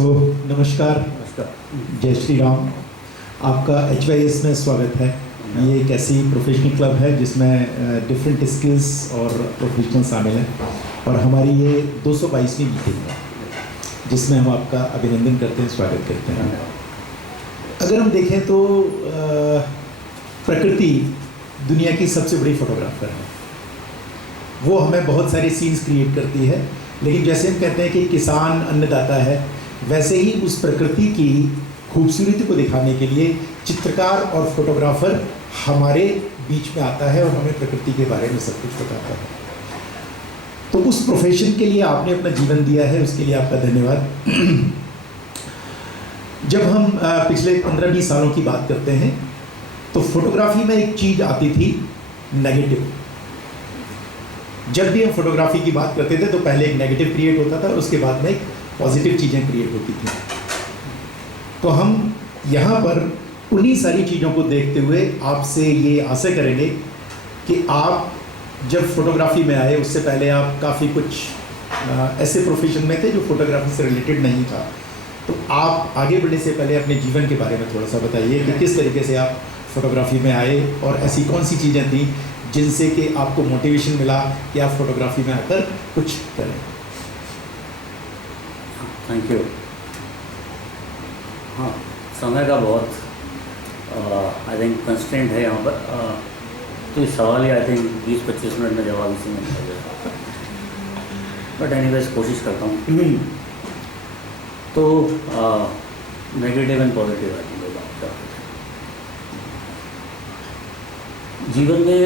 तो नमस्कार, जय श्री राम। आपका HYS में स्वागत है। ये एक ऐसी प्रोफेशनल क्लब है जिसमें डिफरेंट स्किल्स और प्रोफेशनल शामिल हैं और हमारी ये 222वीं मीटिंग है जिसमें हम आपका अभिनंदन करते हैं, स्वागत करते हैं। अगर हम देखें तो प्रकृति दुनिया की सबसे बड़ी फोटोग्राफर है। वो हमें बहुत सारे सीन्स क्रिएट करती है, लेकिन जैसे हम कहते हैं कि किसान अन्नदाता है, वैसे ही उस प्रकृति की खूबसूरती को दिखाने के लिए चित्रकार और फोटोग्राफर हमारे बीच में आता है और हमें प्रकृति के बारे में सब कुछ बताता है। तो उस प्रोफेशन के लिए आपने अपना जीवन दिया है, उसके लिए आपका धन्यवाद। जब हम पिछले 15-20 सालों की बात करते हैं तो फोटोग्राफी में एक चीज़ आती थी, नेगेटिव। जब भी हम फोटोग्राफी की बात करते थे तो पहले एक नेगेटिव क्रिएट होता था और उसके बाद में एक पॉजिटिव चीज़ें क्रिएट होती थी। तो हम यहाँ पर उन्हीं सारी चीज़ों को देखते हुए आपसे ये आशा करेंगे कि आप जब फोटोग्राफी में आए उससे पहले आप काफ़ी कुछ ऐसे प्रोफेशन में थे जो फोटोग्राफी से रिलेटेड नहीं था। तो आप आगे बढ़ने से पहले अपने जीवन के बारे में थोड़ा सा बताइए कि किस तरीके से आप फोटोग्राफी में आए और ऐसी कौन सी चीज़ें थी जिनसे कि आपको मोटिवेशन मिला कि आप फोटोग्राफी में आकर कुछ करें। Thank you. हाँ, समय का बहुत आई थिंक कंस्टेंट है यहाँ पर। तो इस सवाल ही आई थिंक 20-25 मिनट में जवाब इसी में मिल जाएगा, बट एनीवेज कोशिश करता हूँ। तो negative and positive I think जीवन में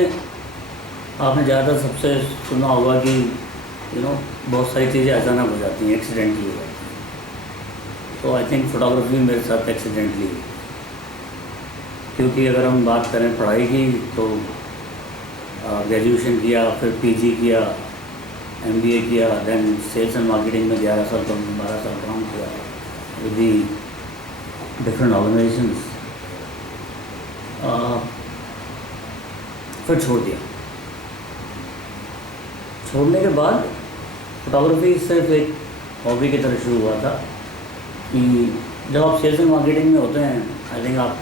आपने ज़्यादातर सबसे सुना होगा कि बहुत सारी चीज़ें अचानक हो जाती हैं, एक्सीडेंटली हो जाती हैं। तो आई थिंक फोटोग्राफी मेरे साथ एक्सीडेंटली, क्योंकि अगर हम बात करें पढ़ाई की तो ग्रेजुएशन किया, फिर PG किया, MBA किया, देन सेल्स एंड मार्केटिंग में 11 साल 12 साल काम किया विद दी डिफरेंट ऑर्गेनाइजेशंस, फिर छोड़ दिया। छोड़ने के बाद फोटोग्राफी सिर्फ एक हॉबी की तरह शुरू हुआ था कि जब आप सेल्स एंड मार्केटिंग में होते हैं, आई थिंक आप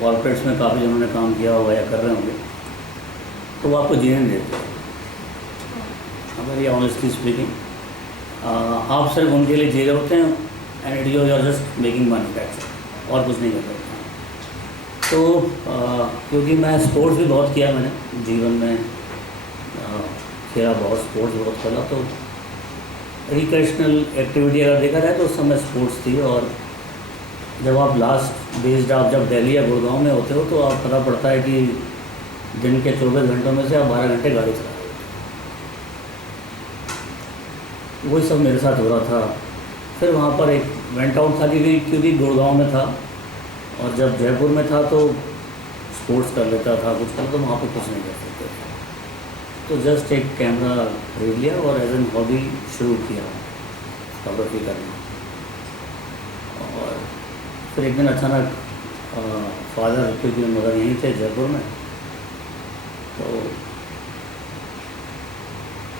कॉर्पोरेट्स में काफ़ी जिन्होंने काम किया होगा या कर रहे होंगे, तो वो आपको जीने नहीं देते। अगर ये ऑनेस्टली स्पीकिंग, आप सिर्फ उनके लिए जी रहे होते हैं and it you are just making money, that's और कुछ नहीं कर रहे। तो क्योंकि मैं स्पोर्ट्स भी बहुत किया, मैंने जीवन में खेला बहुत, स्पोर्ट्स बहुत खेला, तो रिक्रिएशनल एक्टिविटी अगर देखा जाए तो उस समय स्पोर्ट्स थी। और जब आप लास्ट बेस्ड आप जब दिल्ली या गुड़गांव में होते हो तो आप पता पड़ता है कि दिन के 24 घंटों में से आप 12 घंटे गाड़ी चला रहे हो। वही सब मेरे साथ हो रहा था। फिर वहाँ पर एक वेंट आउट था क्योंकि गुड़गांव में था, और जब जयपुर में था तो स्पोर्ट्स कर लेता था, कुछ कर, तो वहाँ पे कुछ नहीं कर सकते थे। तो जस्ट एक कैमरा खरीद लिया और एज एन हॉबी शुरू किया फोटोग्राफी करना। और फिर एक दिन अचानक फादर, क्योंकि मदर यहीं थे जयपुर में, तो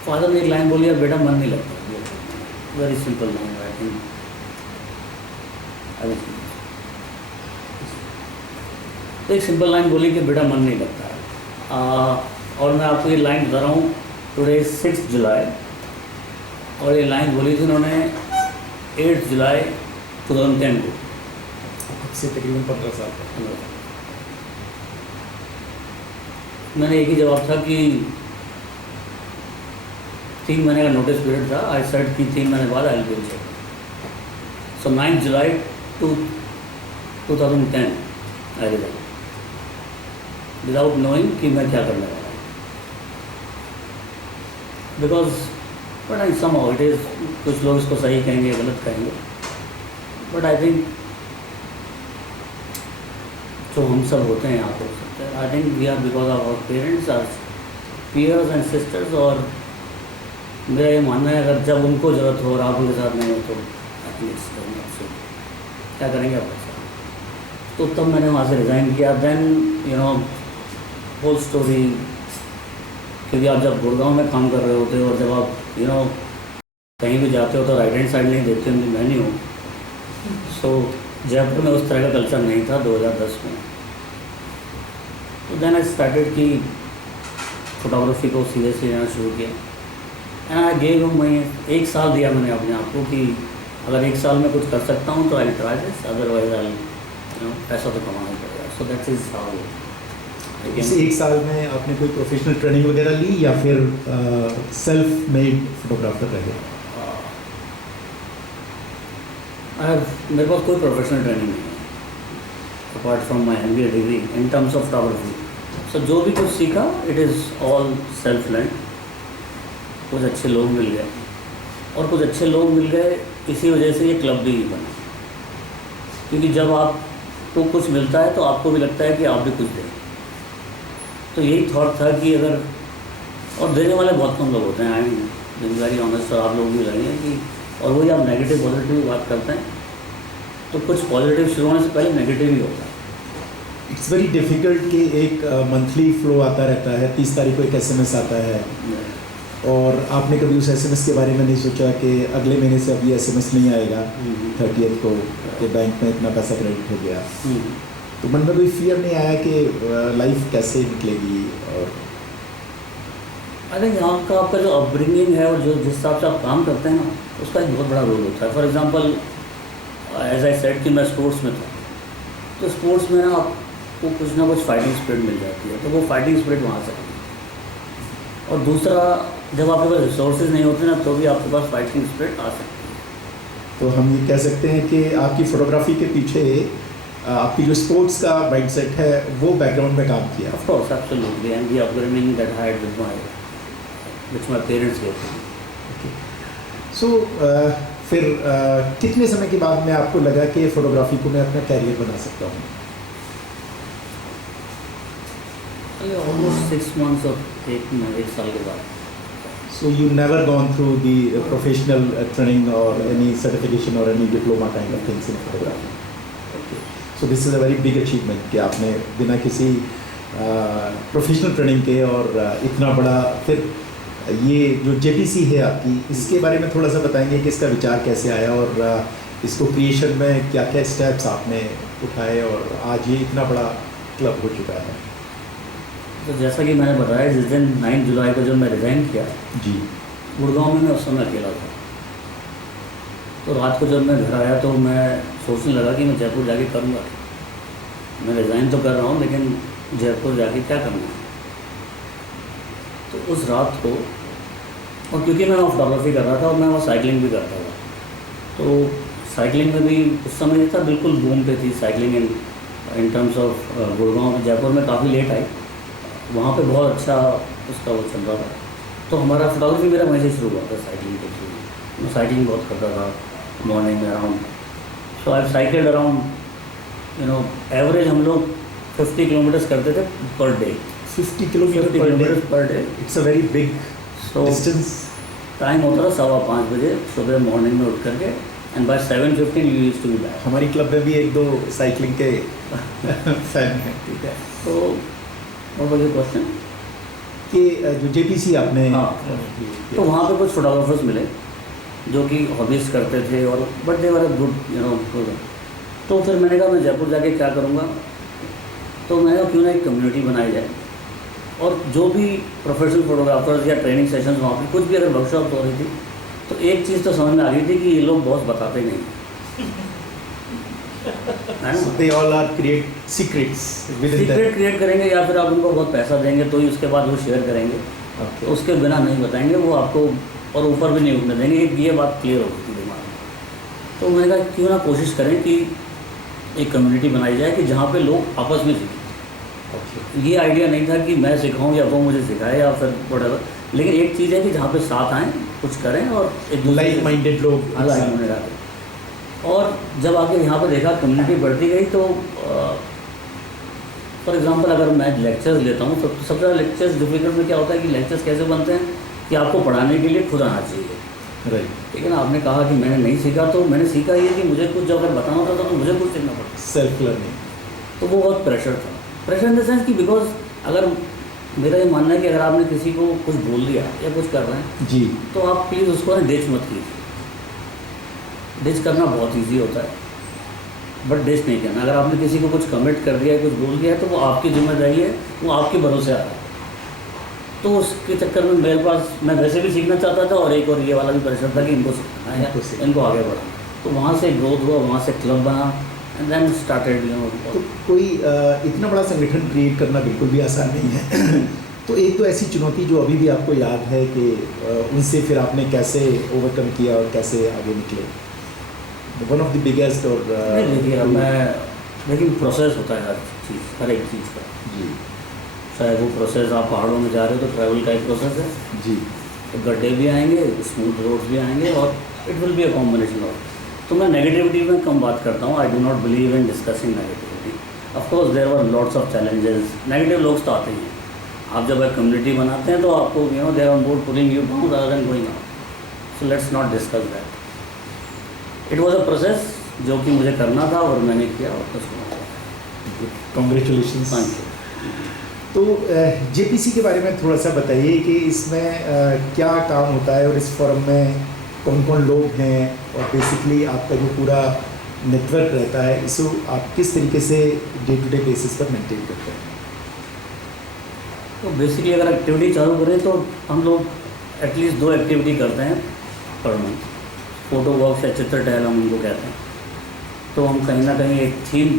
फादर ने एक लाइन बोली, बेटा मन नहीं लगता। Very simple line, I think तो एक सिंपल लाइन बोली कि बेटा मन नहीं लगता। और मैं आपको ये लाइन बता रहा हूँ, टुडे 6 जुलाई, और ये लाइन बोली थी उन्होंने 8 जुलाई 2010 को, से तकरीबन 15 साल पहले। मैंने एक ही जवाब था कि 3 महीने का नोटिस पीरियड था। आई सेड कि 3 महीने बाद आई विल चेक। सो 9 जुलाई 2010 आई रिजाइन विदाउट नोइंग कि मैं क्या करने वाला हूँ। Because but I somehow it is, कुछ लोग इसको सही कहेंगे, गलत कहेंगे, बट आई थिंक जो हम सब होते हैं यहाँ पे हो सकते हैं। I think we are because of our parents, our peers and sisters. और मेरा ये मानना है अगर जब उनको ज़रूरत हो और आप उनके साथ नहीं हो तो एटलीस्ट क्या करेंगे आप ऐसा। तो तब मैंने वहाँ से रिज़ाइन किया। देन होल स्टोरी, क्योंकि आप जब गुड़गांव में काम कर रहे होते हो और जब आप कहीं भी जाते हो तो राइट हैंड साइड नहीं देखते, मैं नहीं हूँ, सो जयपुर में उस तरह का कल्चर नहीं था 2010 में। तो देन आई स्टार्टेड कि फोटोग्राफी को सीरियसली लेना शुरू किया। एंड आई गेव मैं 1 साल दिया मैंने अपने आप को कि अगर 1 साल में कुछ कर सकता हूँ तो I try this, otherwise I पैसा तो कमाना पड़ेगा। So that is how. इस 1 साल में आपने कोई प्रोफेशनल ट्रेनिंग वगैरह ली या फिर सेल्फ मेड फोटोग्राफर रहे? मेरे पास कोई प्रोफेशनल ट्रेनिंग नहीं है apart from my MBA degree in terms of photography. So जो भी कुछ सीखा it is all self learn. कुछ अच्छे लोग मिल गए और कुछ अच्छे लोग मिल गए, इसी वजह से ये क्लब भी बना। क्योंकि जब आपको कुछ मिलता है तो आपको भी लगता है कि आप भी कुछ दें। तो यही थॉट था कि अगर, और देने वाले बहुत कम लोग होते हैं, आई एम वेरी ऑनेस्ट, और आप लोग भी लगेंगे कि, और वही आप नेगेटिव पॉजिटिव की बात करते हैं तो कुछ पॉजिटिव शुरू होने से पहले नेगेटिव ही होता है। इट्स वेरी डिफ़िकल्ट कि एक मंथली फ्लो आता रहता है, 30 तारीख को एक SMS आता है और आपने कभी उस SMS के बारे में नहीं सोचा कि अगले महीने से अब ये SMS नहीं आएगा 30th को कि बैंक में इतना पैसा क्रेडिट हो गया। तो मन में कोई फियर नहीं आया कि लाइफ कैसे निकलेगी? और आई थिंक यहाँ का आपका जो अपब्रिंगिंग है और जो जिस हिसाब से आप काम करते हैं ना, उसका एक बहुत बड़ा रोल होता है। For example as I said कि मैं स्पोर्ट्स में था, तो स्पोर्ट्स में ना आपको कुछ ना कुछ फाइटिंग स्पिरिट मिल जाती है, तो वो फाइटिंग स्पिरिट वहाँ से आती है। और दूसरा, जब आपके पास रिसोर्सेज नहीं होते ना, तो भी आपके पास फाइटिंग स्पिरिट आ सकती है। तो हम ये कह सकते हैं कि आपकी फ़ोटोग्राफी के पीछे आपकी जो स्पोर्ट्स का माइंडसेट है वो बैकग्राउंड में काम किया। Of course absolutely, and the upbringing that I had which my parents gave me. Okay, so फिर कितने समय के बाद में आपको लगा कि फ़ोटोग्राफी को मैं अपना कैरियर बना सकता हूँ? ऑलमोस्ट 6 months और 1 साल के बाद। So you never gone through the professional training or any certification or any diploma kind of things in photography? Okay. So this is a very big achievement कि आपने बिना किसी प्रोफेशनल ट्रेनिंग के और इतना बड़ा, फिर ये जो JPC है आपकी, इसके बारे में थोड़ा सा बताएंगे कि इसका विचार कैसे आया और इसको क्रिएशन में क्या क्या स्टेप्स आपने उठाए और आज ये इतना बड़ा क्लब हो चुका है। तो जैसा कि मैंने बताया, जिस दिन 9 जुलाई को जब मैं रिज़ाइन किया जी, गुड़गांव में मैं उस समय अकेला था। तो रात को जब मैं घर आया तो मैं सोचने लगा कि मैं जयपुर जाके करूँगा। मैं रिज़ाइन तो कर रहा हूँ लेकिन जयपुर जाके क्या करना है। तो उस रात को, और क्योंकि मैं वहाँ फोटोग्राफी कर रहा था और मैं वहाँ साइकिलिंग भी करता था, तो साइकिलिंग में भी उस समय था बिल्कुल बूम पे थी cycling in terms of Gurgaon. Jaipur में काफ़ी लेट आई, वहाँ पे बहुत अच्छा उसका वो चल रहा था। तो हमारा फोटोग्राफी मेरा वहीं से शुरू हुआ था, साइकिलिंग के थ्रू। मैं साइकिलिंग बहुत करता था मॉर्निंग में around. So I cycled around average हम लोग 50 किलोमीटर्स करते थे per day. 50 kilometre per day, it's a very big distance. Time होता था 5:15 बजे सुबह मॉर्निंग में उठ करके, and by 7:15 you used to be back. हमारी क्लब में भी 1-2 साइकिलिंग के फैन हैं। ठीक है, तो और वही क्वेश्चन कि जो JPC आपने, हाँ, तो वहाँ पे कुछ फोटोग्राफर्स मिले जो कि हॉबीज करते थे और बट दे वर गुड तो फिर मैंने कहा मैं जयपुर जाके क्या करूँगा। तो मैंने कहा क्यों ना एक कम्युनिटी बनाई जाए, और जो भी प्रोफेशनल फोटोग्राफर्स या ट्रेनिंग सेशंस वहाँ पे कुछ भी अगर वर्कशॉप हो रही थी, तो एक चीज़ तो समझ में आ गई थी कि ये लोग बॉस बताते नहीं है ना। they all are create secrets within them. Secret create करेंगे या फिर आप उनको बहुत पैसा देंगे तो ही उसके बाद वो शेयर करेंगे, Okay. तो उसके बिना नहीं बताएंगे वो आपको, और ऊपर भी नहीं उठने देंगे। ये बात क्लियर हो गई थी दिमाग में। तो मैंने कहा क्यों ना कोशिश करें कि एक कम्युनिटी बनाई जाए कि जहाँ पे लोग आपस में सीखें। Okay. ये आइडिया नहीं था कि मैं सिखाऊं या वो मुझे सिखाए या फिर whatever, लेकिन एक चीज़ है कि जहाँ पे साथ आएँ, कुछ करें और एक दूसरे Like minded लोग अलग होने लगे। और जब आके यहाँ पर देखा कम्युनिटी बढ़ती गई, तो फॉर एग्जांपल अगर मैं लेक्चर्स लेता हूँ तो सबसे ज़्यादा लेक्चर्स डिफिकल्ट में क्या होता है कि लेक्चर्स कैसे बनते हैं कि आपको पढ़ाने के लिए खुद आना चाहिए। राइट। लेकिन आपने कहा कि मैंने नहीं सीखा, तो मैंने सीखा ये कि मुझे कुछ जब अगर बताना होता था तो मुझे कुछ सीखना पड़ता। Self learning. तो वो बहुत प्रेशर था। प्रेशर इन द सेंस कि बिकॉज अगर मेरा ये मानना है कि अगर आपने किसी को कुछ बोल दिया या कुछ कर रहे हैं जी, तो आप प्लीज़ उसको ना डिच मत कीजिए। डिच करना बहुत ईजी होता है, बट डिश नहीं करना। अगर आपने किसी को कुछ कमिट कर दिया है, कुछ बोल दिया है, तो वो आपकी जिम्मेदारी है, वो आपके भरोसे आ रहा है। तो उसके चक्कर में मेरे पास, मैं वैसे भी सीखना चाहता था और एक और ये वाला भी प्रेशर था कि इनको सीखना है या इनको आगे बढ़ाना। तो वहाँ से ग्रोथ हुआ, वहाँ से क्लब बना एंड देन स्टार्टेड तो कोई इतना बड़ा संगठन क्रिएट करना बिल्कुल भी आसान नहीं है। तो एक तो ऐसी चुनौती जो अभी भी आपको याद है कि उनसे फिर आपने कैसे ओवरकम किया और कैसे आगे निकले, वन ऑफ द बिगेस्ट? और देखिए मैं, लेकिन प्रोसेस होता है हर एक चीज़ का जी चाहे वो प्रोसेस आप पहाड़ों में जा रहे हो तो ट्रैवल का एक प्रोसेस है, जी, तो गड्ढे भी आएंगे, स्मूथ रोड्स भी आएंगे और it will be a combination of. तो मैं नेगेटिविटी में कम बात करता हूँ। I do not believe in discussing negativity. Of course there were lots of challenges, negative लोग तो आते ही हैं। आप जब एक कम्युनिटी बनाते हैं तो आपको they are on board pulling you down rather than going up. So let's not discuss that. It was a process जो कि मुझे करना था और मैंने किया और उसको कॉन्ग्रेचुलेशन। Thank you. तो जेपीसी के बारे में थोड़ा सा बताइए कि इसमें क्या काम होता है और इस फोरम में कौन कौन लोग हैं और बेसिकली आपका जो पूरा नेटवर्क रहता है इसको आप किस तरीके से डे टू डे बेसिस पर मेंटेन करते हैं? तो बेसिकली अगर एक्टिविटी चालू करें तो हम लोग एटलीस्ट 2 एक्टिविटी करते हैं पर मंथ। फोटो वॉक्स या चित्र टहल हम उनको कहते हैं। तो हम कहीं ना कहीं एक थीम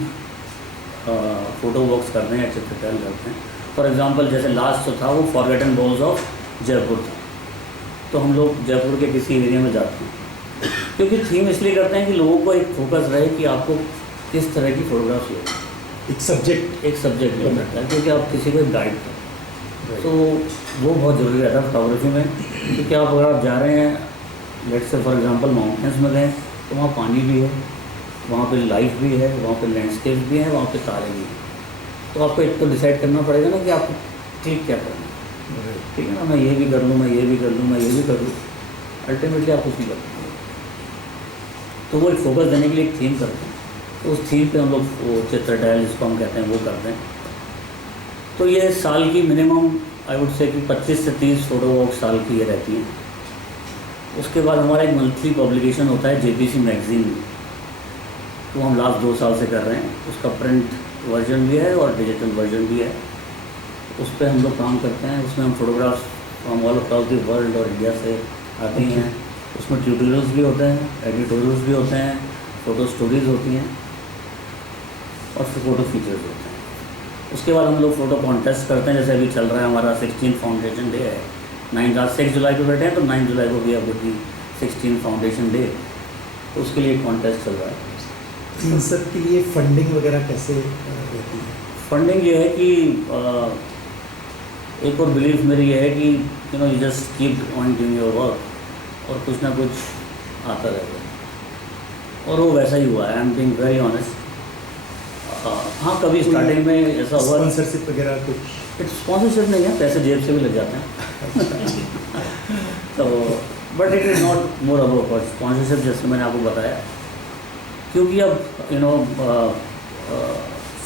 फ़ोटो वॉक्स करते हैं या चित्र टहल करते हैं। फॉर एग्जांपल जैसे लास्ट जो था वो फॉरगेटन बॉल्स ऑफ जयपुर था, तो हम लोग जयपुर के किसी एरिया में जाते हैं, क्योंकि थीम इसलिए करते हैं कि लोगों को एक फोकस रहे कि आपको किस तरह की फोटोग्राफ लेनी है। एक सब्जेक्ट मिल जाता है, क्योंकि आप किसी को गाइड करें तो वो बहुत ज़रूरी रहता है फोटोग्राफी में। क्योंकि आप अगर आप जा रहे हैं, let's say for example mountains में गए तो वहाँ पानी भी है, वहाँ पे लाइफ भी है, वहाँ पे लैंडस्केप भी है, वहाँ पे तारे भी हैं। तो आपको एक तो डिसाइड करना पड़ेगा ना कि आपको क्लिक क्या करना है। ठीक है ना, मैं ये भी कर लूँ, मैं ये भी कर लूँ, मैं ये भी कर लूँ, अल्टीमेटली आप कुछ नहीं कर पाएंगे। तो वो एक फोकस देने के लिए एक थीम करते हैं, तो उस थीम पे हम लोग वो चित्र टहल जिसको हम कहते हैं वो करते हैं। तो ये साल की मिनिमम आई वुड से कि 25 से 30 फोटो वॉक साल की ये रहती हैं। उसके बाद हमारा एक मंथली पब्लिकेशन होता है जेपीसी मैगजीन, तो हम लास्ट 2 साल से कर रहे हैं। उसका प्रिंट वर्जन भी है और डिजिटल वर्जन भी है। उस पर हम लोग काम करते हैं। उसमें हम photographs from all across the world और इंडिया से आती हैं। उसमें ट्यूटोरियल्स भी होते हैं, एडिटोरियल्स भी होते हैं, फ़ोटो स्टोरीज होती हैं और फिर फ़ोटो फीचर्स होते हैं। उसके बाद हम लोग फ़ोटो कॉन्टेस्ट करते हैं। जैसे अभी चल रहा है हमारा 16 फाउंडेशन डे है, 6 जुलाई को बैठे हैं, तो 9 जुलाई को भी अब 16 फाउंडेशन डे, तो उसके लिए कॉन्टेस्ट चल रहा है। इन सब के लिए फंडिंग वगैरह कैसे रहती है? फंडिंग ये है कि एक और बिलीफ मेरी ये है कि you just keep on doing your work और कुछ ना कुछ आता रहेगा, और वो वैसा ही हुआ है। I am being very honest. हाँ, कभी स्टार्टिंग में ऐसा हुआ, स्पॉन्सरशिप वगैरह कुछ? स्पॉन्सरशिप नहीं है, पैसे जेब से भी लग जाते हैं। तो but it is not more about sponsorship, जैसे मैंने आपको बताया, क्योंकि अब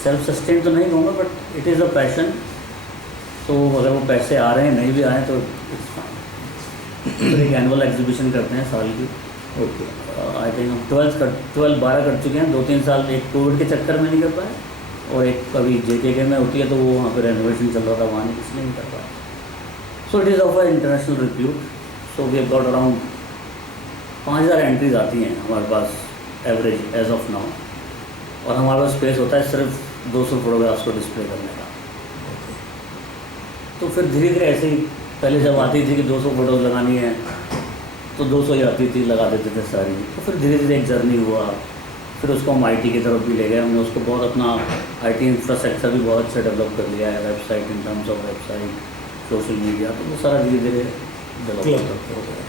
सेल्फ सस्टेन तो नहीं कहूँगा, but it is a passion. तो अगर वो पैसे आ रहे हैं, नहीं भी आए तो इट्स फाइन। एक एनुअल एग्जीबिशन करते हैं साल की। ओके। आई थिंक हम 12 कर चुके हैं। 2-3 साल एक कोविड के चक्कर में नहीं कर पाए, और एक कभी JKK में होती है तो वो वहाँ पे रेनोवेशन चल रहा था, वहाँ नहीं, इसलिए नहीं कर पाए। So it is of a international repute. So we have got around 5000 entries आती हैं हमारे पास एवरेज एज ऑफ नाउ, और हमारे पास स्पेस होता है सिर्फ 200 फोटोग्राफ्स को डिस्प्ले करने का। तो फिर धीरे धीरे ऐसे ही, पहले जब आती थी कि 200 फोटोज़ लगानी है तो 200 ही आती थी, लगा देते थे सारी। तो फिर धीरे धीरे एक जर्नी हुआ, फिर उसको हम IT की तरफ भी ले गए। हमने उसको बहुत अपना IT इंफ्रास्ट्रक्चर भी बहुत अच्छा डेवलप कर लिया है, website, in terms of website, social media, तो वो सारा धीरे धीरे डेवलप हो गया।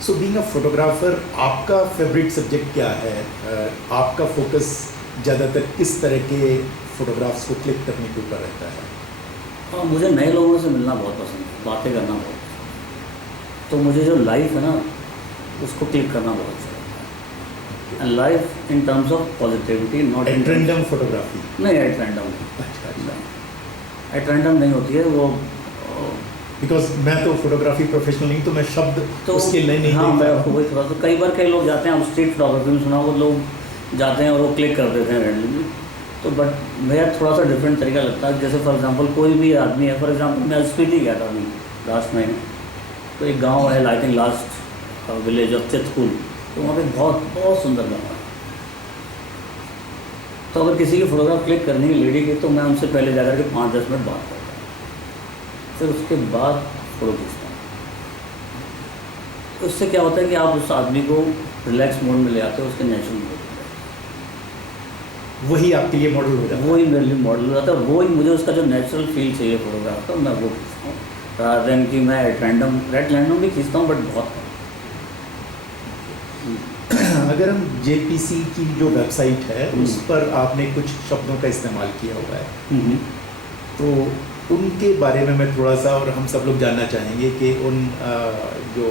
सो बीइंग अ फोटोग्राफर, आपका फेवरेट सब्जेक्ट क्या है? आपका फोकस ज़्यादातर किस तरह के फोटोग्राफ्स को क्लिक करने के ऊपर रहता है? हाँ, मुझे नए लोगों से मिलना बहुत पसंद है, बातें करना बहुत पसंद है। तो मुझे जो लाइफ है ना, उसको क्लिक करना बहुत अच्छा लगता है। And life in terms of positivity, not at random photography? नहीं, एट रैंडम नहीं होती है वो। बिकॉज मैं तो फोटोग्राफी प्रोफेशनल नहीं, तो मैं शब्द तो उसके लिए नहीं। हाँ, मैं आपको वही थोड़ा, तो कई बार कई लोग जाते हैं, आप स्ट्रीट फोटोग्राफी में सुना, वो लोग जाते हैं और वो क्लिक कर देते हैं रैंडमली। तो बट मेरा थोड़ा सा डिफरेंट तरीका लगता है। जैसे फॉर एग्जांपल कोई भी आदमी है, फॉर एग्जांपल मैं स्पीति गया था अभी लास्ट महीने, तो एक गांव है I think last village of Chitkul, तो वहाँ पे बहुत बहुत सुंदर गाँव है। तो अगर किसी की फ़ोटोग्राफ क्लिक करनी है लेडी की, तो मैं उनसे पहले जाकर के 5-10 मिनट बात करता हूँ, फिर उसके बाद फ़ोटो खींचता हूँ। तो उससे क्या होता है कि आप उस आदमी को रिलैक्स मोड में ले आते हो, उसके नेचुरल मोड में। वही आपके लिए मॉडल हो जाता है। वही मेरे लिए मॉडल हो जाता है, वही मुझे उसका जो नेचुरल फील चाहिए फोटोग्राफ का, मैं वो खींचता हूँ, रादर देन कि मैं रैंडम भी खींचता हूँ, बट बहुत कम। अगर हम जेपीसी की जो वेबसाइट है उस पर आपने कुछ शब्दों का इस्तेमाल किया हुआ है, तो उनके बारे में मैं थोड़ा सा, और हम सब लोग जानना चाहेंगे कि उन जो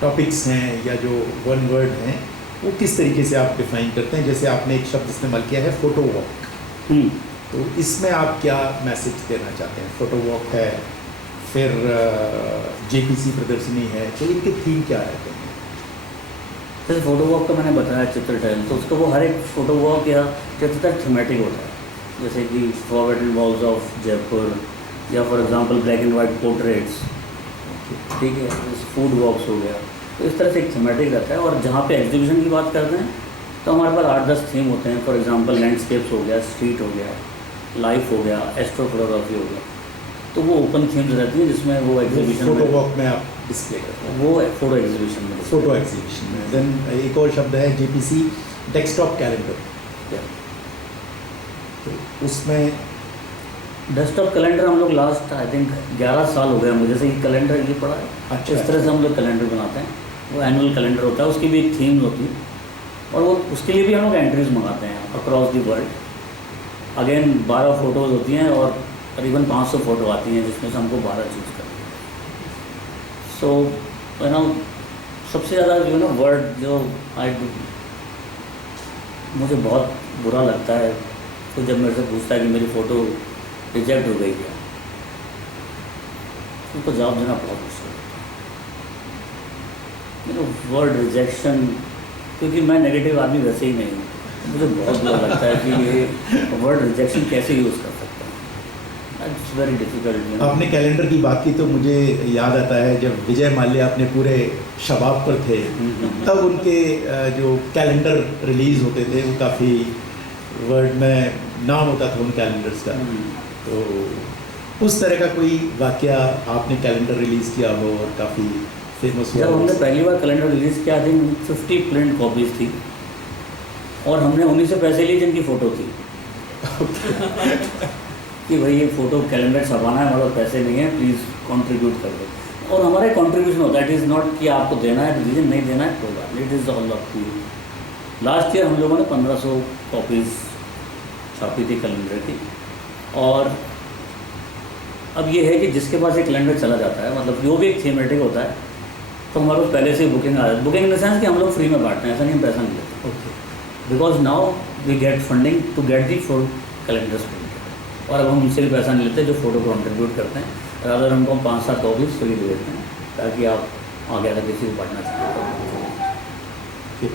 टॉपिक्स हैं या जो वन वर्ड हैं वो किस तरीके से आप डिफाइन करते हैं। जैसे आपने एक शब्द इस्तेमाल किया है फोटो वॉक, तो इसमें आप क्या मैसेज देना चाहते हैं? फोटो वॉक है, फिर जेपीसी प्रदर्शनी है, तो इनके थीम क्या रहते हैं? जैसे फोटो वॉक का मैंने बताया चित्र टहल, तो उसका वो हर एक फोटो वॉक या चित्र थीमेटिक होता है। जैसे कि फॉरवर्डेड वॉल्स ऑफ जयपुर, या for example black and white portraits, ठीक है, फूड वॉक्स हो गया। तो इस तरह से एक थीमेटिक रहता है। और जहाँ पे एग्जीबिशन की बात करते हैं तो हमारे पास 8-10 थीम होते हैं। फॉर एग्जांपल लैंडस्केप्स हो गया, स्ट्रीट हो गया, लाइफ हो गया, एस्ट्रो फोटोग्राफी हो गया। तो वो ओपन थीम्स रहती हैं जिसमें वो एग्जीबिशन फोटो वॉक में आप डिस्प्ले करते हैं, वो फोटो एग्जीबिशन में। फोटो एग्जीबिशन में। देन एक और शब्द है जेपीसी डेस्कटॉप कैलेंडर, तो उसमें डेस्कटॉप कैलेंडर हम लोग लास्ट आई थिंक 11 साल हो गए मुझे से ये कैलेंडर ये पड़ा है। अच्छा, इस तरह से हम लोग कैलेंडर बनाते हैं। वो एनुअल कैलेंडर होता है, उसकी भी एक थीम होती है, और वो उसके लिए भी हम लोग एंट्रीज मंगाते हैं across the world. Again 12 photos होती हैं और करीबन 500 फ़ोटो आती हैं, जिसमें से हमको 12 चूज़ करनी है। सो यू नो सबसे ज़्यादा जो है ना वर्ड जो मुझे बहुत बुरा लगता है, तो जब मेरे से पूछता है कि मेरी फ़ोटो रिजेक्ट हो गई क्या, उनको जवाब देना बहुत मुश्किल है। वर्ड रिजेक्शन, क्योंकि मैं नेगेटिव आदमी वैसे ही नहीं हूँ, मुझे बहुत बुरा लगता है कि ये वर्ड रिजेक्शन कैसे यूज़ कर सकता है। It's very difficult. आपने कैलेंडर की बात की तो मुझे याद आता है जब विजय माल्या अपने पूरे शबाब पर थे तब उनके जो कैलेंडर रिलीज़ होते थे वो काफ़ी वर्ल्ड में नाम होता था उन कैलेंडर्स का। तो उस तरह का कोई वाकया आपने कैलेंडर रिलीज़ किया हो और काफ़ी फेमस हुआ? जब हमने पहली बार कैलेंडर रिलीज़ किया थी 50 प्रिंट कॉपीज़ थी, और हमने उन्हीं से पैसे लिए जिनकी फ़ोटो थी कि भाई ये फ़ोटो कैलेंडर छपाना है, हमारे पैसे नहीं है, प्लीज़ कंट्रीब्यूट कर दो। और हमारा कंट्रीब्यूशन होता है, इट इज़ नॉट कि आपको देना है तो दीजिए, नहीं देना है कोई बात नहीं, it is all up to you. Last year हम लोगों ने 1500 कॉपीज़ छापी थी कैलेंडर की। और अब ये है कि जिसके पास एक कैलेंडर चला जाता है, मतलब जो भी एक थीमेटिक होता है, तो हमारे पास पहले से बुकिंग आ जाती है। बुकिंग इन द सेंस कि हम लोग फ्री में बांटते हैं, ऐसा नहीं हम पैसा नहीं लेते। Okay, because now we get funding to get the full calendars printed, और अब हम उनसे भी पैसा नहीं लेते जो फ़ोटो कंट्रीब्यूट करते हैं। रादर हमको 5-7 कॉपीज़ फ्री दे देते हैं ताकि आप आगे अगर किसी को पढ़ना चाहें तो।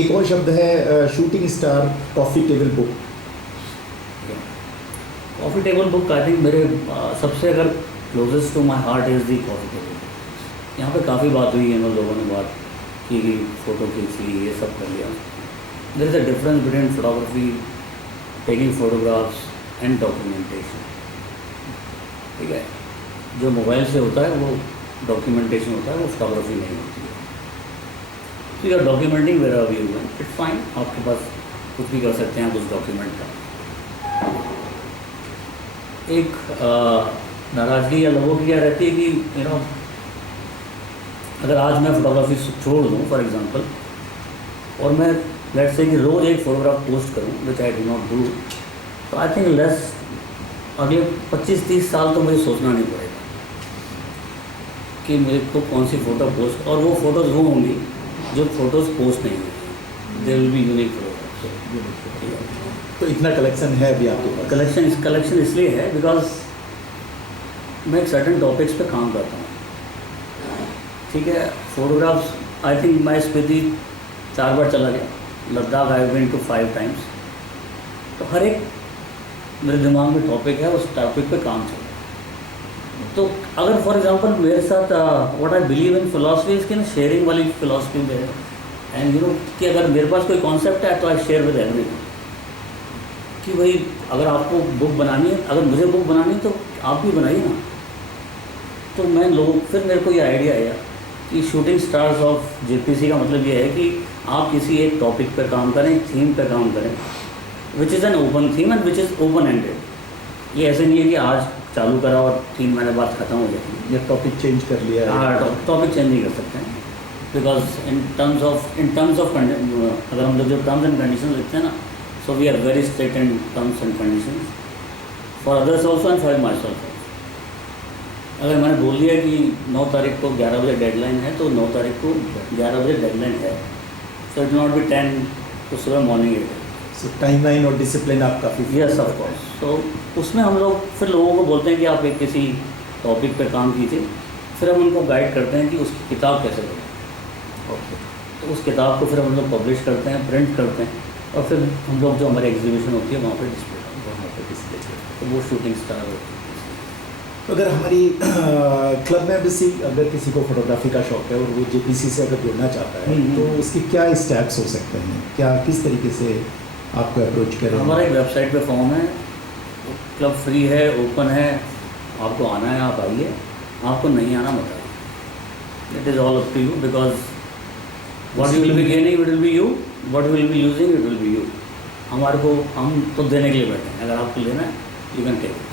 एक और शब्द है shooting star coffee table book. Coffee table book I think मेरे सबसे अगर closest to my heart is the coffee table book. यहाँ पे काफ़ी बात हुई है, इन लोगों ने बात की, फ़ोटो खींच ली, ये सब कर लिया। There is a difference between photography, taking photographs and documentation. ठीक है, जो मोबाइल से होता है वो डॉक्यूमेंटेशन होता है, वो फोटोग्राफी नहीं होती है। तो you are documenting where are you going, it's fine, आपके पास कुछ भी कर सकते हैं आप उस डॉक्यूमेंट का। एक नाराज़गी या लोगों की क्या रहती है कि यू नो अगर आज मैं फोटोग्राफी छोड़ दूँ फॉर एग्जांपल, और मैं लेट्स से कि रोज़ एक फ़ोटोग्राफ पोस्ट करूँ, विच आई डू नॉट डू, तो आई थिंक लेस अगले 25-30 साल तो मुझे सोचना नहीं पड़ेगा कि मेरे को कौन सी फ़ोटो पोस्ट, और वो फ़ोटोज़ वो होंगी जो फ़ोटोज़ पोस्ट नहीं होंगी, they will be unique photographs. तो इतना कलेक्शन है अभी आपके पास? कलेक्शन इसलिए है बिकॉज मैं एक सर्टन टॉपिक्स पे काम करता हूँ। ठीक है, फोटोग्राफ्स आई थिंक मैं स्पीति 4 बार चला गया, Ladakh I been to 5 times. तो हर एक मेरे दिमाग में टॉपिक है, उस टॉपिक पे काम चल रहा है। तो अगर फॉर एग्जांपल मेरे साथ what I believe in philosophy is कि ना शेयरिंग वाली फिलॉसफी में है। एंड यू नो कि अगर मेरे पास कोई कॉन्सेप्ट है तो आई शेयर विद एवरीवन कि भाई अगर आपको बुक बनानी है, अगर मुझे बुक बनानी है तो आप भी बनाइए ना। तो मैं फिर मेरे को ये आइडिया आया कि शूटिंग स्टार्स ऑफ जेपीसी का मतलब ये है कि आप किसी एक टॉपिक पर काम करें, एक थीम पर काम करें, which is an open theme and which is open ended. ये ऐसे नहीं है कि आज चालू करा और 3 महीने बाद ख़त्म हो जाएगी। ये टॉपिक चेंज कर लिया है। हाँ, टॉपिक चेंज नहीं कर सकते हैं बिकॉज इन टर्म्स ऑफ अगर हम लोग जो टर्म्स एंड कंडीशन लिखते हैं ना, so we are very strict in terms and condition for others also and for myself. अगर मैंने बोल दिया कि 9 तारीख को 11 बजे डेडलाइन है तो 9 तारीख को 11 बजे डेडलाइन है। सो इट नॉट बी 10 तो सुबह मॉर्निंग 8। सो टाइमलाइन और डिसिप्लिन आप काफ़ी यस ऑफ कोर्स। तो उसमें हम लोग फिर लोगों को बोलते हैं कि आप एक किसी टॉपिक पे काम कीजिए, फिर हम उनको गाइड करते हैं कि उसकी किताब कैसे बने। ओके। तो उस किताब को फिर हम लोग पब्लिश करते हैं, प्रिंट करते हैं और फिर हम लोग जो हमारी एग्जीबिशन होती है वहाँ पे डिस्प्ले करते हैं। तो वो शूटिंग स्टार होती है। तो अगर हमारी क्लब में भी अगर किसी को फोटोग्राफी का शौक है और वो जेपीसी से अगर जुड़ना चाहता है तो उसके क्या स्टेप्स हो सकते हैं, क्या किस तरीके से आपको अप्रोच करें? हमारा एक वेबसाइट पे फॉर्म है, क्लब फ्री है, ओपन है, आपको आना है आप आइए, आपको नहीं आना मत आइए। It is all up to you because what you will be gaining it will be you, what will be using it will be you. हमारे को हम तो देने के लिए बैठे हैं, अगर आपको लेना है you can take it.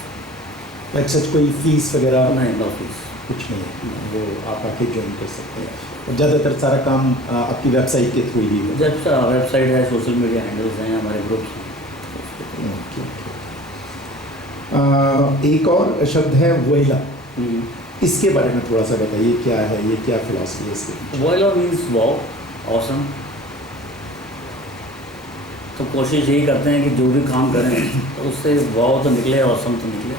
Like such कोई फीस वगैरह नहीं, नो फीस, कुछ नहीं है, वो आप आके ज्वाइन कर सकते हैं। और ज़्यादातर सारा काम आपकी वेबसाइट के थ्रू ही है। जब वेबसाइट है, सोशल मीडिया हैंडल्स हैं, हमारे ग्रुप्स हैं। एक और शब्द है वोइला, इसके बारे में थोड़ा सा बताइए, क्या है ये, क्या फिलॉसफी है इसकी? Voila means wow, awesome. तो कोशिश यही करते हैं कि जो भी काम करें तो उससे वाओ तो निकले, ऑसम तो निकले।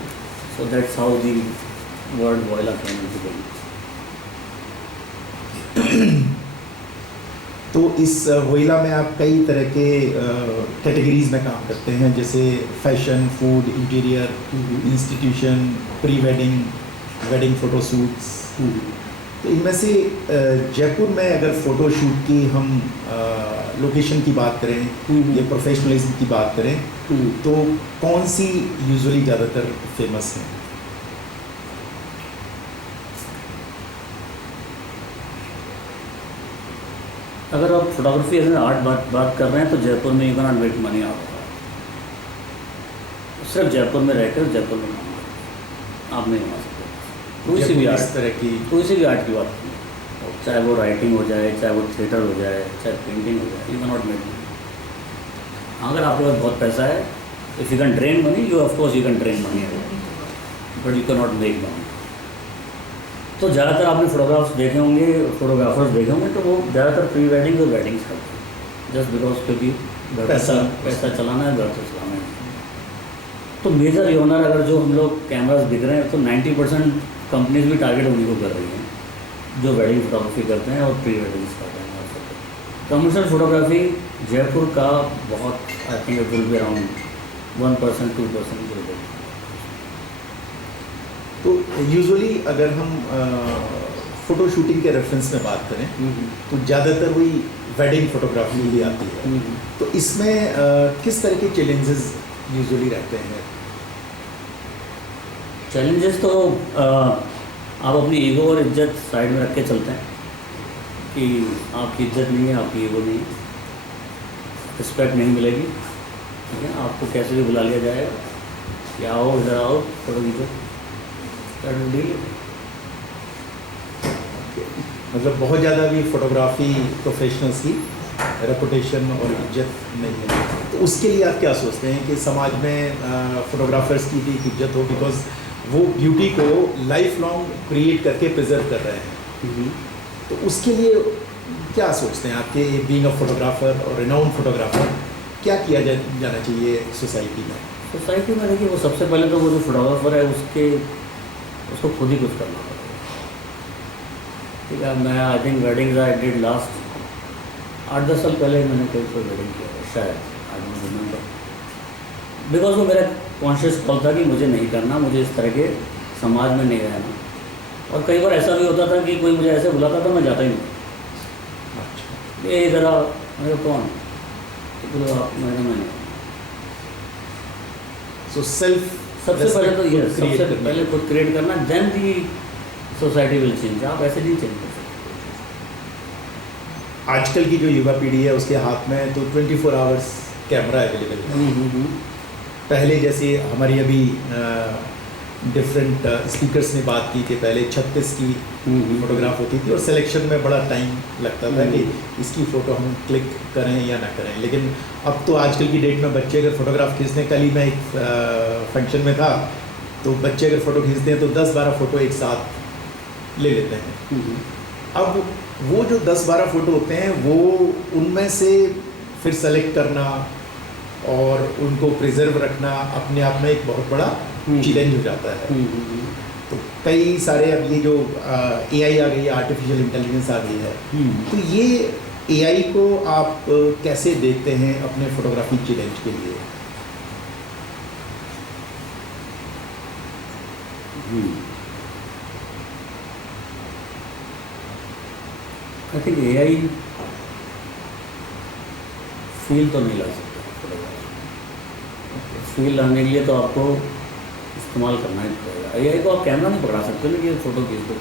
So that's how the word voila came into being. तो इस वोइला में आप कई तरह के कैटेगरीज में काम करते हैं, जैसे fashion, food, interior, institution, pre wedding, wedding photoshoots. तो इनमें से जयपुर में अगर फ़ोटोशूट की हम लोकेशन की बात करें या प्रोफेशनलिज्म की बात करें तो कौन सी यूजुअली ज़्यादातर फेमस है? अगर आप फोटोग्राफी एज एन आर्ट बात कर रहे हैं तो जयपुर में you can not make money out. सिर्फ जयपुर में रहकर जयपुर में काम करें, आप नहीं कमा सकते। कोई सी भी आर्ट, इस तरह की कोई सी भी आर्ट की बात करें, चाहे वो राइटिंग हो जाए, चाहे वो थिएटर हो जाए, चाहे पेंटिंग हो जाए, you can not make money. अगर आपके पास बहुत पैसा है, if you can drain money, you of course you can drain money, but you can not make money. तो ज़्यादातर आपने फोटोग्राफ्स देखे होंगे, फोटोग्राफर्स देखे होंगे, तो वो ज़्यादातर प्री वेडिंग और वेडिंग्स करते हैं, जस्ट बिकॉज क्योंकि पैसा चलाना है, घर तो चलाना है। तो मेजर ओनर अगर जो हम लोग कैमरास दिख रहे हैं तो 90% कंपनीज भी टारगेट उन्हीं को कर रही हैं जो वेडिंग फोटोग्राफी करते हैं और प्री वेडिंग्स करते हैं। कमर्शियल फोटोग्राफी जयपुर का बहुत, I think it will be around 1% 2% will be. तो यूजुअली अगर हम फ़ोटो शूटिंग के रेफरेंस में बात करें तो ज़्यादातर वही वेडिंग फोटोग्राफी ही आती है। तो इसमें किस तरह के चैलेंजेस यूजुअली रहते हैं? चैलेंजेस तो आप अपनी ईगो और इज्जत साइड में रख के चलते हैं कि आपकी इज्जत नहीं है, आपकी ईगो नहीं है, रिस्पेक्ट नहीं मिलेगी, ठीक है। आपको कैसे भी बुला लिया जाएगा कि आओ इधर आओ फोटो खींचो, डील। मतलब बहुत ज़्यादा भी फोटोग्राफी प्रोफेशनल्स की रेपुटेशन और इज्जत नहीं है, तो उसके लिए आप क्या सोचते हैं कि समाज में फोटोग्राफर्स की भी इज्जत हो, बिकॉज वो ब्यूटी को लाइफ लॉन्ग क्रिएट करके प्रिजर्व कर रहे हैं। तो उसके लिए क्या सोचते हैं आपके, बीइंग अ फोटोग्राफर और रिनाउंड फोटोग्राफर, क्या किया जाना चाहिए सोसाइटी में? सोसाइटी में देखिए, वो सबसे पहले तो वो जो फोटोग्राफर है उसको खुद ही कुछ करना पड़ेगा, ठीक है। मैं I think weddings I did last 8-10 साल पहले मैंने कहीं पर वेडिंग किया है शायद, आई डोंट रिमेंबर, बिकॉज वो मेरा कॉन्शियस कॉल था कि मुझे नहीं करना, मुझे इस तरह के समाज में नहीं रहना। और कई बार ऐसा भी होता था कि कोई मुझे ऐसे बुलाता था, मैं जाता ही नहीं। अच्छा। ये इधर आओ, मैंने कहा कौन, तो बोलो आप, मैंने सो सेल्फ सबसे पहले तो ये सबसे create पहले खुद क्रिएट करना, then the society will change. आप ऐसे नहीं चेंज कर सकते। आजकल की जो युवा पीढ़ी है उसके हाथ में तो 24 आवर्स कैमरा अवेलेबल है। पहले जैसे हमारी अभी डिफरेंट स्पीकर्स ने बात की कि पहले 36 की फोटोग्राफ होती थी और सिलेक्शन में बड़ा टाइम लगता था कि इसकी फ़ोटो हम क्लिक करें या ना करें। लेकिन अब तो आजकल की डेट में बच्चे अगर फ़ोटोग्राफ खींचते हैं, कल ही मैं एक फंक्शन में था, तो बच्चे अगर फ़ोटो खींचते हैं तो 10-12 फ़ोटो एक साथ ले लेते हैं। अब वो जो 10-12 फ़ोटो होते हैं वो उनमें से फिर सेलेक्ट करना और उनको प्रिजर्व रखना अपने आप में एक बहुत बड़ा चैलेंज हो जाता है। तो कई सारे अब ये जो एआई आ गई है, आर्टिफिशियल इंटेलिजेंस आ गई है, तो ये एआई को आप कैसे देखते हैं अपने फोटोग्राफी चैलेंज के लिए? आई थिंक एआई फील तो नहीं ला सकता। फील लाने के लिए तो आपको इस्तेमाल करना ही पड़ेगा। एआई को आप कैमरा नहीं पकड़ा सकते ना कि फ़ोटो खींच दो,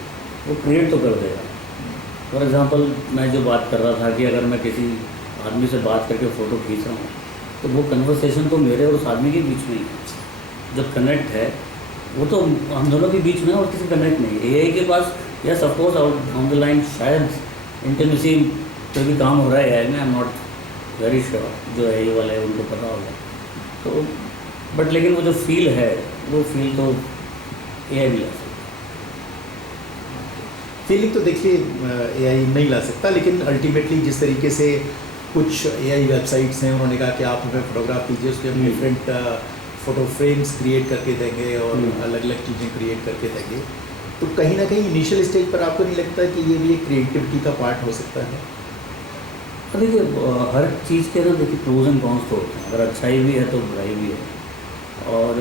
वो क्रिएट तो कर देगा। फॉर एग्ज़ाम्पल मैं जो बात कर रहा था कि अगर मैं किसी आदमी से बात करके फ़ोटो खींच रहा हूँ तो वो कन्वर्सेशन तो मेरे और उस आदमी के बीच में ही है। जो कनेक्ट है वो तो हम दोनों के बीच में है और किसी कनेक्ट नहीं है। एआई के पास yes of course on the line शायद इंटीमेसी पे भी काम हो रहा है एआई में, I am not very sure, जो एआई वाले हैं उनको पता होगा तो, बट लेकिन वो जो फील है वो फील तो एआई नहीं ला सकता। फीलिंग तो देखिए एआई नहीं ला सकता, लेकिन अल्टीमेटली जिस तरीके से कुछ एआई वेबसाइट्स हैं उन्होंने कहा कि आप हमें फोटोग्राफ कीजिए, उसके हम डिफरेंट फ़ोटो फ्रेम्स क्रिएट करके देंगे और अलग अलग चीज़ें क्रिएट करके देंगे, तो कहीं ना कहीं इनिशियल स्टेज पर आपको नहीं लगता कि ये भी एक क्रिएटिविटी का पार्ट हो सकता है? तो देखिए हर चीज़ के ना देखिए प्रोज एंड कॉन्स तो होते हैं। अगर अच्छाई भी है तो बुराई भी है। और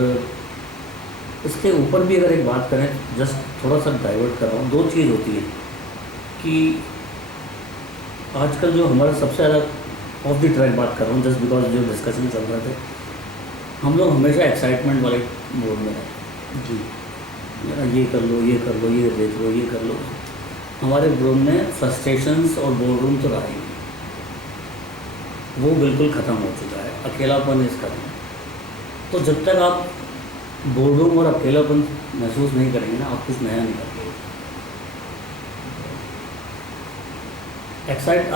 इसके ऊपर भी अगर एक बात करें, जस्ट थोड़ा सा डाइवर्ट कर रहा हूँ, दो चीज़ होती है कि आजकल जो हमारा सबसे ज़्यादा ऑफ द ट्रैक बात कर रहा हूँ जस्ट बिकॉज जो डिस्कशन चल रहे थे, हम लोग हमेशा एक्साइटमेंट वाले मोड में हैं जी, ये कर लो, ये कर लो, ये देख लो, ये कर लो। हमारे ब्रेन में फ्रस्ट्रेशंस और बोर्डरूम तो रहा ही नहीं, वो बिल्कुल ख़त्म हो चुका है। अकेलापन इस खत्म। तो जब तक आप बोर्डरूम और अकेलापन महसूस नहीं करेंगे ना, आप कुछ नया नहीं कर पाएंगे।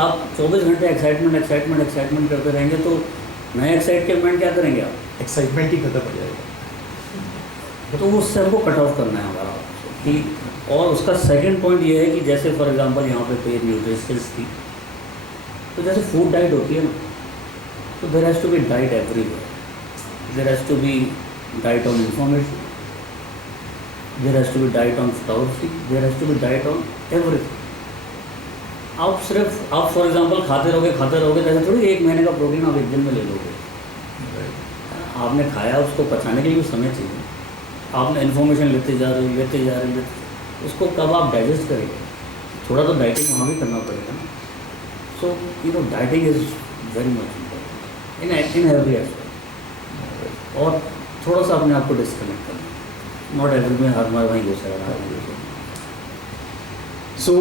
आप 24 घंटे एक्साइटमेंट करते रहेंगे तो नया एक्साइटमेंट क्या करेंगे आप? एक्साइटमेंट ही खत्म हो जाएगा। तो उससे हमको कट ऑफ करना है हमारा कि, और उसका सेकंड पॉइंट ये है कि जैसे फॉर एग्जांपल यहाँ पे कोई न्यूट्रिशंस थी, तो जैसे फूड डाइट होती है ना, तो there has to be diet everywhere, there has to be diet on information, there has to be diet on photography, there has to be diet on everything. आप फॉर एग्जांपल खाते रहोगे तो ऐसा थोड़ी एक महीने का प्रोटीन आप एक दिन में ले लोगे। आपने खाया, उसको पचाने के लिए भी समय चाहिए। आपने इन्फॉर्मेशन लेते जा रहे हो, उसको कब आप डाइजेस्ट करेंगे? थोड़ा तो डाइटिंग वहाँ भी करना पड़ेगा ना। So you know dieting is very much important in every aspect. और थोड़ा सा अपने आप को डिस्कनेक्ट करना, नॉट एवरी में हर बार वहीं घुसा रहा। सो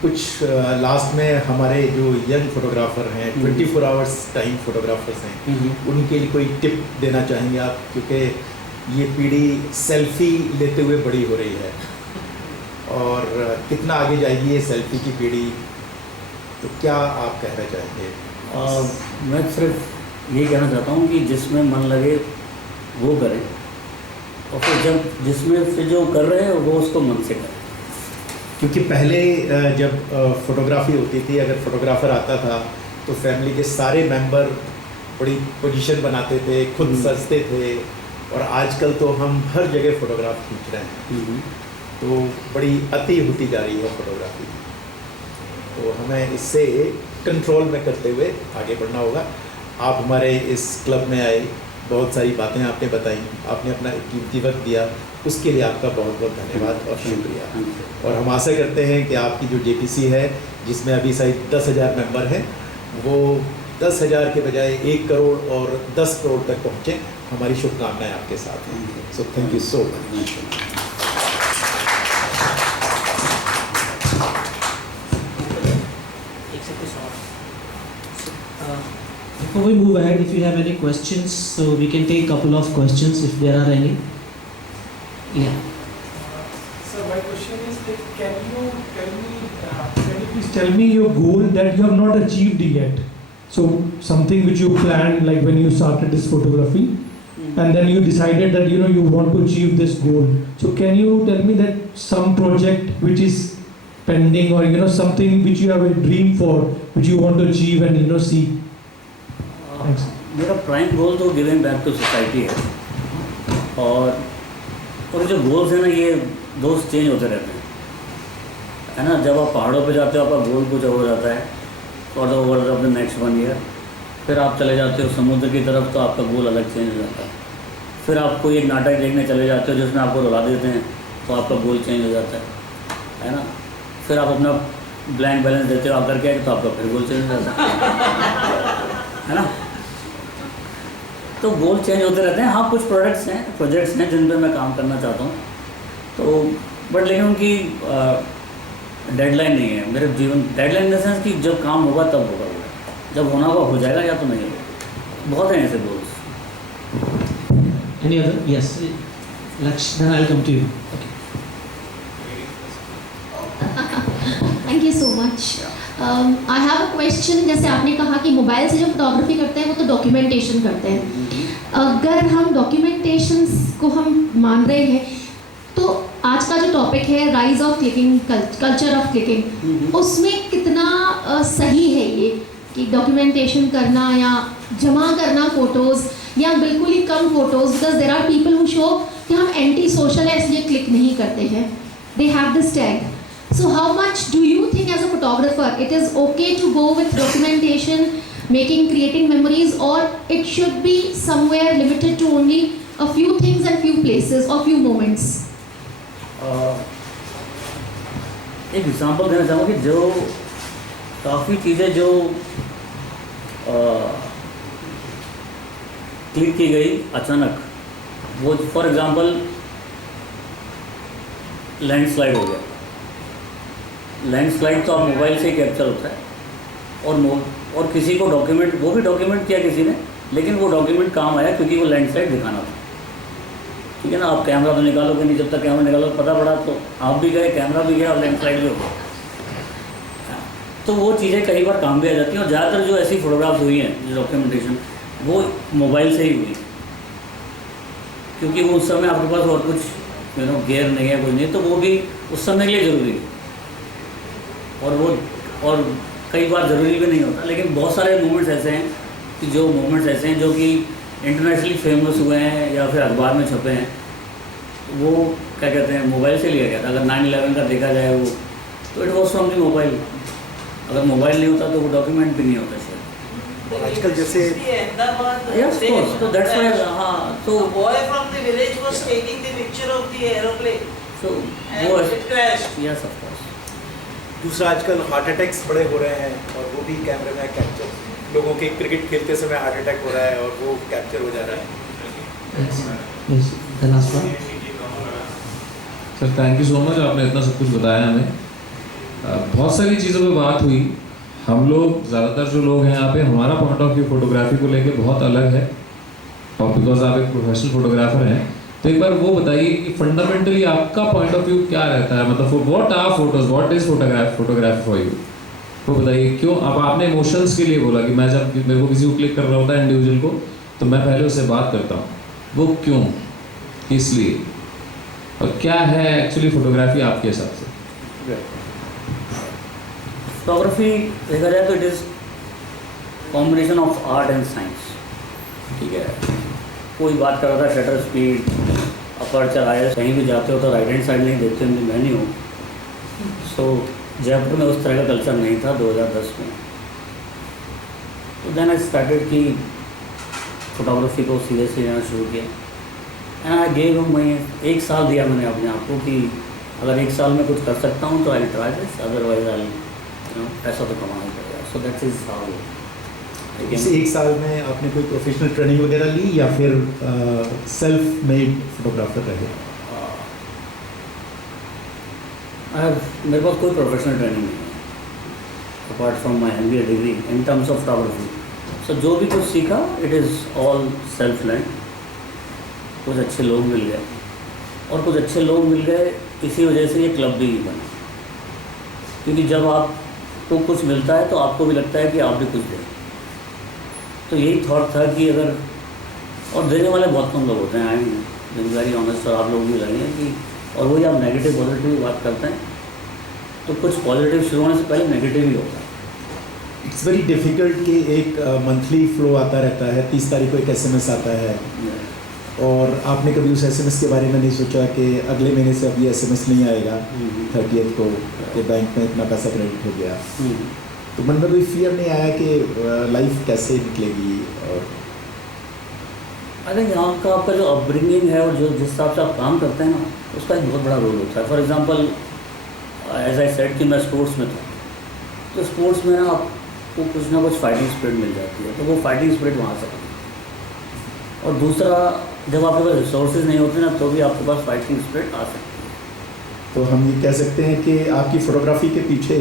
कुछ लास्ट में हमारे जो यंग फोटोग्राफर हैं, 24 आवर्स टाइम फोटोग्राफर्स हैं, उनके लिए कोई टिप देना चाहेंगे आप? क्योंकि ये पीढ़ी सेल्फी लेते हुए बड़ी हो रही है और कितना आगे जाएगी ये सेल्फी की पीढ़ी, तो क्या आप कहना चाहेंगे? मैं सिर्फ यही कहना चाहता हूँ कि जिसमें मन लगे वो करें, और फिर जिसमें जो कर रहे हैं वो उसको मन से करें। क्योंकि पहले जब फोटोग्राफी होती थी, अगर फोटोग्राफर आता था तो फैमिली के सारे मेंबर बड़ी पोजीशन बनाते थे, खुद सजते थे, और आजकल तो हम हर जगह फ़ोटोग्राफ खींच रहे हैं, तो बड़ी अति होती जा रही है फोटोग्राफी। तो हमें इससे कंट्रोल में करते हुए आगे बढ़ना होगा। आप हमारे इस क्लब में आए, बहुत सारी बातें आपने बताई, आपने अपना कीमती वक्त दिया, उसके लिए आपका बहुत बहुत धन्यवाद और शुक्रिया। और हम आशा करते हैं कि आपकी जो JPC है, जिसमें अभी शायद 10,000 मेंबर हैं, वो 10,000 के बजाय 1 करोड़ और 10 करोड़ तक पहुँचे। हमारी शुभकामनाएं आपके साथ हैं। So thank you so much. Before we move ahead, if you have any questions, so we can take a couple of questions if there are any. Yeah. So my question is that can you please tell me your goal that you have not achieved yet? So something which you planned like when you started this photography, and then you decided that you want to achieve this goal. So can you tell me that some project which is pending, or something which you have a dream for, which you want to achieve and see? Thanks. मेरा prime गोल तो giving back to society है, और जो goals हैं ना, ये दोस्त change होते रहते हैं, है ना। जब आप पहाड़ों पे जाते हो आपका गोल कुछ और हो जाता है for the over of the next 1 year. फिर आप चले जाते हो समुद्र की तरफ तो आपका गोल अलग चेंज हो जाता है। फिर आप कोई एक नाटक देखने चले जाते हो जिसमें आपको रुला देते हैं तो आपका गोल चेंज हो जाता है ना। फिर आप अपना ब्लैंक बैलेंस देते हो आकर के तो आपका फिर गोल चेंज हो जाता है ना। तो गोल चेंज होते रहते हैं। हाँ, कुछ प्रोजेक्ट्स हैं जिन पे मैं काम करना चाहता हूँ, तो बट लेकिन उनकी डेडलाइन नहीं है मेरे जीवन। डेडलाइन इन द सेंस कि जब काम होगा तब होगा, जब होना होगा हो जाएगा, या तो नहीं होगा। बहुत हैं ऐसे goals. Any other? Yes. Laksh, then I'll come to you. Okay. Thank you so much. I have a question. जैसे आपने कहा कि मोबाइल से जो फोटोग्राफी करते हैं वो तो डॉक्यूमेंटेशन करते हैं। अगर हम डॉक्यूमेंटेशन को हम मान रहे हैं, तो आज का जो टॉपिक है rise of clicking, culture of clicking, उसमें कितना सही है ये कि डॉक्यूमेंटेशन करना या जमा करना फ़ोटोज़, या बिल्कुल ही कम photos? Because there are people who show कि हम एंटी सोशल है इसलिए क्लिक नहीं करते हैं, they have this tag. So how much do you think as a photographer it is okay to go with documentation, creating memories, or it should be somewhere limited to only a few things and few places or few moments? एक example देना चाहूँगा कि जो काफ़ी चीज़ें जो click की गई अचानक, वो फॉर एग्जांपल लैंडस्लाइड हो गया। लैंडस्लाइड तो आप मोबाइल से ही कैप्चर होता है, और किसी को डॉक्यूमेंट, वो भी डॉक्यूमेंट किया किसी ने, लेकिन वो डॉक्यूमेंट काम आया क्योंकि वो लैंडस्लाइड दिखाना था। ठीक है ना। आप कैमरा तो निकालोगे नहीं, जब तक कैमरा निकालो पता पड़ा तो आप भी गए, कैमरा भी गया और लैंडस्लाइड भी हो गया। तो वो चीज़ें कई बार काम भी आ जाती हैं, और ज़्यादातर जो ऐसी फोटोग्राफ्स हुई हैं जो डॉक्यूमेंटेशन, वो मोबाइल से ही हुई, क्योंकि वो उस समय आपके पास और कुछ गेयर नहीं है, कुछ नहीं, तो वो भी उस समय के लिए ज़रूरी है। और कई बार ज़रूरी भी नहीं होता, लेकिन बहुत सारे मूवमेंट्स ऐसे हैं कि जो कि इंटरनेशनली फेमस हुए हैं या फिर अखबार में छपे हैं, वो क्या कहते हैं, मोबाइल से लिया गया था। अगर 9/11 का देखा जाए वो, तो it was from the mobile. अगर मोबाइल नहीं होता तो वो डॉक्यूमेंट भी नहीं होता शायद। आजकल जैसे Yes, of course. So that's why, हाँ, so a boy from the village was taking the picture of the aeroplane so and वो it crashed. yes of course. दूसरा, आजकल हार्ट अटैक्स बड़े हो रहे हैं और वो भी कैमरे में कैप्चर। लोगों के क्रिकेट खेलते समय हार्ट अटैक हो रहा है और वो कैप्चर हो जा रहा है। Yes. The last one. Sir thank you so much, आपने इतना सब कुछ बताया हमें। बहुत सारी चीज़ों पे बात हुई। हम लोग ज़्यादातर जो लोग हैं यहाँ पे, हमारा पॉइंट ऑफ व्यू फोटोग्राफी को लेके बहुत अलग है, और बिकॉज आप एक प्रोफेशनल फोटोग्राफर हैं, तो एक बार वो बताइए कि फंडामेंटली आपका पॉइंट ऑफ व्यू क्या रहता है, मतलब what are photos, what is photography for you, वो बताइए। क्यों? अब आपने इमोशंस के लिए बोला कि मैं जब मेरे को किसी को क्लिक कर रहा होता है इंडिविजुअल को, तो मैं पहले उससे बात करता हूँ, वो क्यों, इसलिए, और क्या है एक्चुअली फोटोग्राफी आपके हिसाब से? फोटोग्राफी देखा जाए तो it is combination of art and science. ठीक है, कोई बात कर रहा था शटर स्पीड, अपर्चर, आया, कहीं भी जाते हो तो राइट हैंड साइड नहीं देखते, मैं नहीं हूँ। सो जयपुर में उस तरह का कल्चर नहीं था 2010 में। तो देन आई स्टार्टेड कि फोटोग्राफी को सीरियसली लेना शुरू किया। एंड आई गेव मैं 1 साल दिया मैंने अपने आप को कि अगर 1 साल में कुछ कर सकता हूँ तो I try this, otherwise I पैसा तो कमाना ही पड़ेगा। So that is how. इस 1 साल में आपने कोई प्रोफेशनल ट्रेनिंग वगैरह ली या फिर सेल्फ मेड फोटोग्राफर रहे? मेरे पास कोई प्रोफेशनल ट्रेनिंग नहीं है apart from my MBA degree in terms of photography. So जो भी कुछ सीखा it is all self learn. कुछ अच्छे लोग मिल गए और कुछ अच्छे लोग मिल गए, इसी वजह से ये क्लब भी बना। क्योंकि जब आपको कुछ मिलता है तो आपको भी लगता है कि आप भी कुछ दें। तो यही थॉट था कि अगर, और देने वाले बहुत कम लोग होते हैं, आई एम वेरी ऑनेस्ट, और आप लोग भी लगे कि, और वही आप नेगेटिव पॉजिटिव की बात करते हैं तो कुछ पॉजिटिव शुरू होने से पहले नेगेटिव ही होता है। इट्स वेरी डिफ़िकल्ट कि एक मंथली फ्लो आता रहता है, 30 तारीख को एक SMS आता है और आपने कभी उस SMS के बारे में नहीं सोचा कि अगले महीने से अब ये SMS नहीं आएगा 30th को कि बैंक में इतना पैसा क्रेडिट हो गया। तो मन में कोई फियर नहीं आया कि लाइफ कैसे निकलेगी? और आई थिंक यहाँ का आपका जो अपब्रिंगिंग है और जो जिस हिसाब से आप काम करते हैं ना, उसका एक बहुत बड़ा रोल होता है। For example as I said कि मैं स्पोर्ट्स में था, तो स्पोर्ट्स में ना आपको कुछ ना कुछ फाइटिंग स्पिरिट मिल जाती है, तो वो फाइटिंग स्पिरिट वहाँ से आती है। और दूसरा, जब आपके पास रिसोर्सेज नहीं होते ना, तो भी आपके पास फाइटिंग स्पिरिट आ सकती है। तो हम ये कह सकते हैं कि आपकी फ़ोटोग्राफी के पीछे